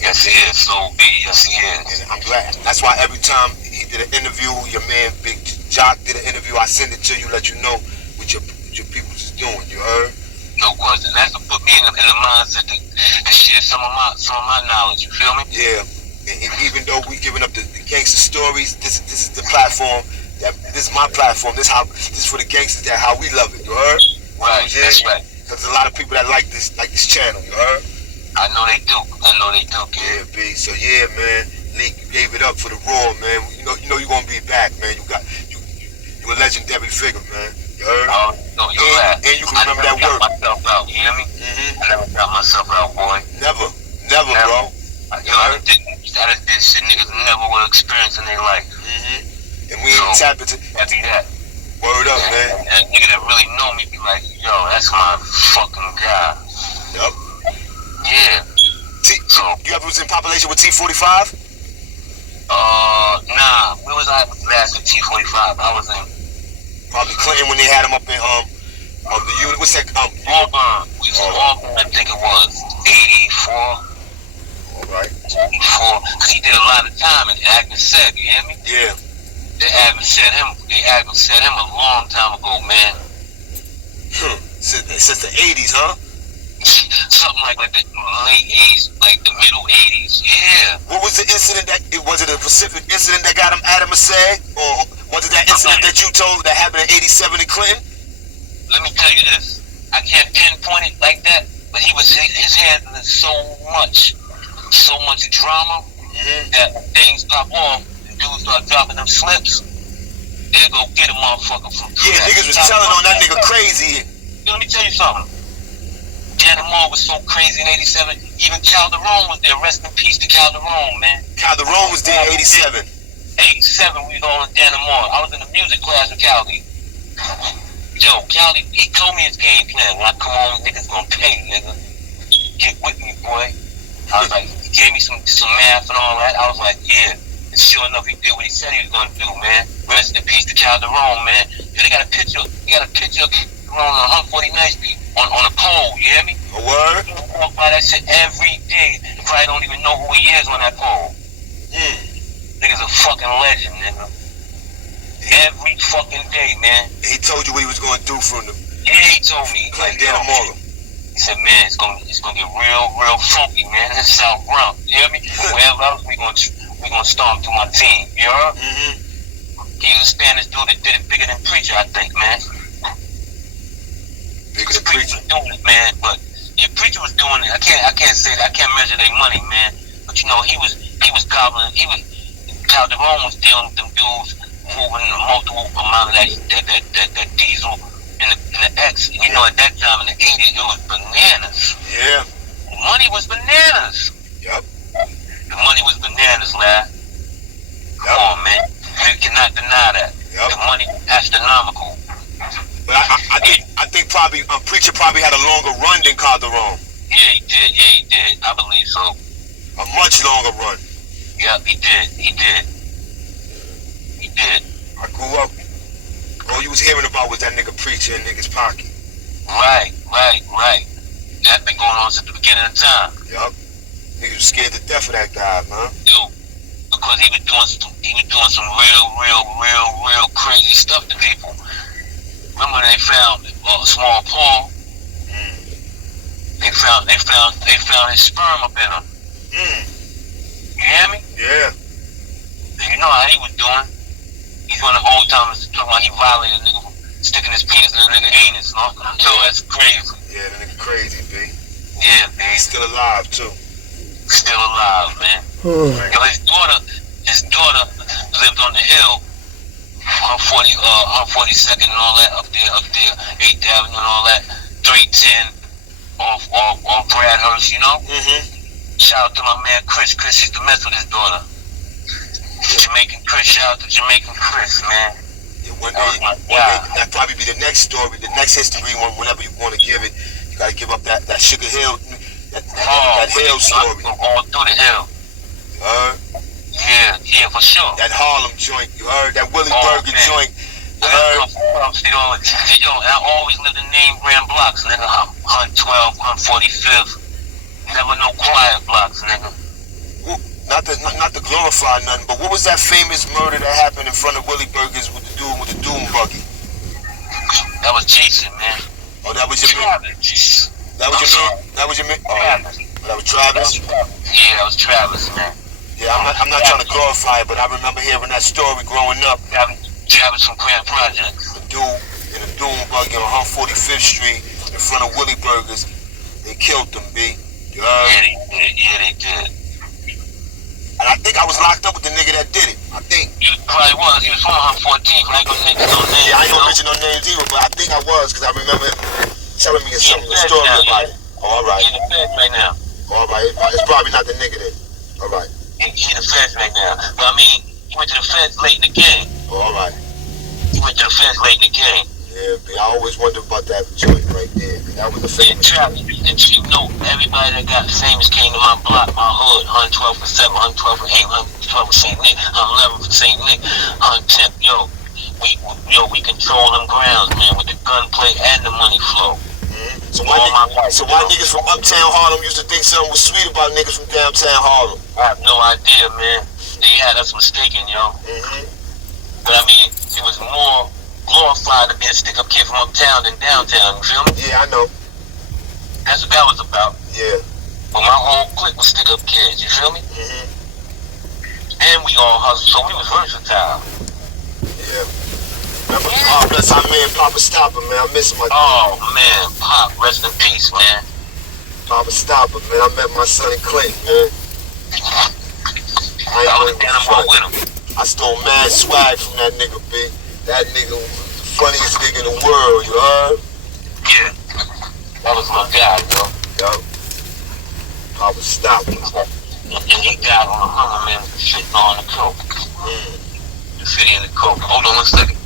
Yes, he is. So B. Yes, he is. And I'm glad. That's why every time he did an interview, your man Big Jock did an interview, I send it to you, let you know what your people is doing. You heard? No question. That's what put me in the mindset to share some of my knowledge. You feel me? Yeah. And even though we giving up the gangster stories, this is the platform. This is my platform. This is for the gangsters that how we love it. You heard? Right. That's right. Because there's a lot of people that like this channel. You heard? I know they do. Yeah, B. So yeah, man. Leek, you gave it up for the Raw, man. You know you're gonna be back, man. You a legendary figure, man. You heard? Oh, no, you're right. And you can remember that word. I never got myself out. You hear me? I never got myself out, boy. Never, bro. I just did shit niggas never would experience in their life. And we ain't tap into that. Word up, man. And a nigga that really know me be like, yo, that's my fucking guy. Yup. Yeah. So you ever was in population with T45? Nah. Where was I last with T45? I was in probably Clinton when they had him up in the unit. What's that? Auburn. We was in Auburn. I think it was 84. All right. 84. Cause he did a lot of time in Agnes Seb. You hear me? Yeah. They Agnes said him a long time ago, man. Since the 80s, huh? Something like the late 80s, like the middle 80s. Yeah. What was the incident was it a specific incident that got him Adam Assad? Or was it that incident that you told that happened in 87 in Clinton? Let me tell you this. I can't pinpoint it like that, but his head was so much drama that things pop off and dudes start dropping them slips. They'll go get a motherfucker from niggas was telling on that nigga crazy. Let me tell you something. Dannemore was so crazy in 87. Even Calderon was there. Rest in peace to Calderon, man. Calderon was there in 87. 87, we was all in Dannemore. I was in the music class with Caldy. Yo, Caldy, he told me his game plan. When I come home, niggas gonna pay, nigga. Get with me, boy. I was like, he gave me some math and all that. I was like, yeah. And sure enough, he did what he said he was gonna do, man. Rest in peace to Calderon, man. Yo, they got a picture of Calderon on 149th Street on a pole, you hear me? A word? You walk by that shit every day. You probably don't even know who he is on that pole. Nigga's a fucking legend, nigga. Every fucking day, man. He told you what he was gonna do from the. Yeah, he told me. Like, he said, man, it's gonna get real funky, man. That's South Bronx. You hear me? Wherever else we gonna storm through my team. You heard? He was a Spanish dude that did it bigger than Preacher, I think, man. Bigger than Preacher was doing it, man. But yeah, Preacher was doing it. I can't say that. I can't measure their money, man. But you know, he was gobbling. Calderon was dealing with them dudes moving a multiple amount of that diesel in the X. And you know, at that time in the 80s, it was bananas. Yeah. The money was bananas. Yep. The money was bananas, lad. Come on, man. You cannot deny that. Yep. The money was astronomical. But I think probably Preacher probably had a longer run than Calderon. Yeah, he did. I believe so. A much longer run. Yeah, he did. I grew up. All you was hearing about was that nigga Preacher in niggas' pocket. Right. That's been going on since the beginning of time. Yup. Niggas was scared to death of that guy, man. Yo, the because he was doing some real crazy stuff to people. Remember they found small Paul. They found his sperm up in him. You hear me? Yeah. And you know how he was doing. He's one of them old timers talking about he violated a nigga for sticking his penis in a nigga anus. No? Yo, that's crazy. Yeah, that nigga crazy, B. Yeah, B. He's still alive too. Still alive, man. Yo, his daughter lived on the hill, on 42nd and all that, up there, 8th Avenue and all that, 310 off Bradhurst, you know? Shout out to my man Chris. Chris used to mess with his daughter. Jamaican Chris, shout out to Jamaican Chris, man. Yeah, one day, that'll probably be the next story, the next history, whenever you want to give it. You gotta give up that Sugar Hill, that Hill story. All through the hill. You heard? Yeah, for sure. That Harlem joint, you heard? That Willie Burger joint, you heard? Yo, I always lived in name brand blocks, nigga. 112, 145th. Never no quiet blocks, nigga. Not to glorify nothing, but what was that famous murder that happened in front of Willie Burgers with the dude with the doom buggy? That was Jason, man. Oh, that was your man? That was your man? That was your man? Travis. That was Travis? Yeah, that was Travis, man. Yeah, I'm not trying to glorify it, but I remember hearing that story growing up. Travis from Grand Projects. The dude in a doom buggy on 145th Street in front of Willie Burgers. They killed him, B. You heard? Yeah, they did. And I think I was locked up with the nigga that did it. I think. You probably was. He was from 114. I ain't gonna mention no names. Yeah, I ain't gonna mention no names either, but I think I was, because I remember him telling me a story about it. Oh, all right. He in the feds right now. All right. It's probably not the nigga then. All right. He in the feds right now. But I mean, he went to the feds late in the game. Oh, all right. He went to the feds late in the game. Yeah, but I always wondered about that joint right there. That was the famous. And you know, everybody that got famous came to my block, my hood, 112 for 7, 112 for 8, 112 for St. Nick, 111 for St. Nick, 110. We control them grounds, man, with the gunplay and the money flow. So why niggas from uptown Harlem used to think something was sweet about niggas from downtown Harlem? I have no idea, man. They had us mistaken, yo. But I mean, it was more glorified to be a stick-up kid from uptown than downtown, you feel me? Yeah, I know. That's what that was about. Yeah. But my whole clique was stick-up kids, you feel me? And we all hustled, so we was versatile. Yeah. Remember, oh, bless our man, Papa Stopper, man. I miss my Oh, man, Pop, rest in peace, man. Papa Stopper, man. I met my son in Clinton, man. I was down with him. I stole mad swag from that nigga, B. That nigga was the funniest nigga in the world, you heard? Yeah. That was my guy, yo. Yup. Papa Stopper. And he died on the hunger, man, shitting on the coke. The city in the coke. Hold on one second.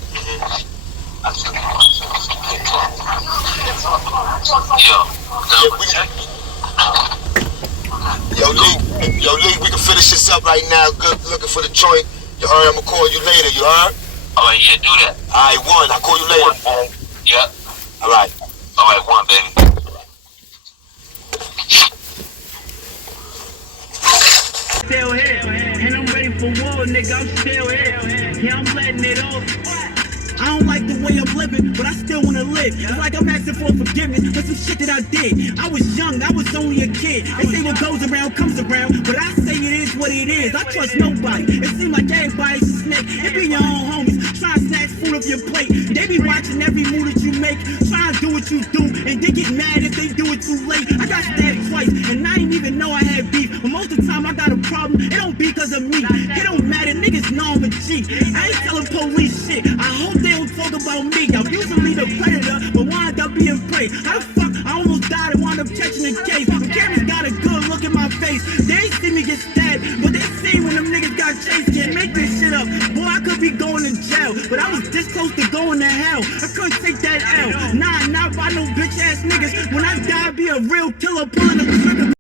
Yo, Leek, we can finish this up right now. Good looking for the joint. You heard? I'm gonna call you later, you heard? Alright, yeah, do that. Alright, one. I'll call you later. Yeah. Alright. Alright, one, baby. Still here, and I'm ready for war, nigga. I'm still here. Yeah, I'm letting it off. I don't like the way I'm living, but I still wanna live. It's like I'm asking for forgiveness for some shit that I did. I was young, I was only a kid. They say what goes around comes around, but I say it is what it is. I trust nobody. It seems like everybody's a snake. It be your own homies trying to snatch food off your plate. They be watching every move that you make, trying to do what you do, and they get mad if they do it too late. I got stabbed twice, and I didn't even know I had beef. But most of the time I got a problem, it don't be cause of me. It don't matter, niggas know I'm a G. I ain't telling police shit. I hope they don't talk about me. I'm usually the predator, but wind up being prey. How the fuck I almost died and wound up catching a case? The cameras got a good look at my face. They ain't see me get stabbed, but they see when them niggas got chased. Can't make this shit up. Boy, I could be going to jail, but I was this close to going to hell. I couldn't take that L. Nah, not by no bitch ass niggas. When I die, be a real killer pulling the trigger.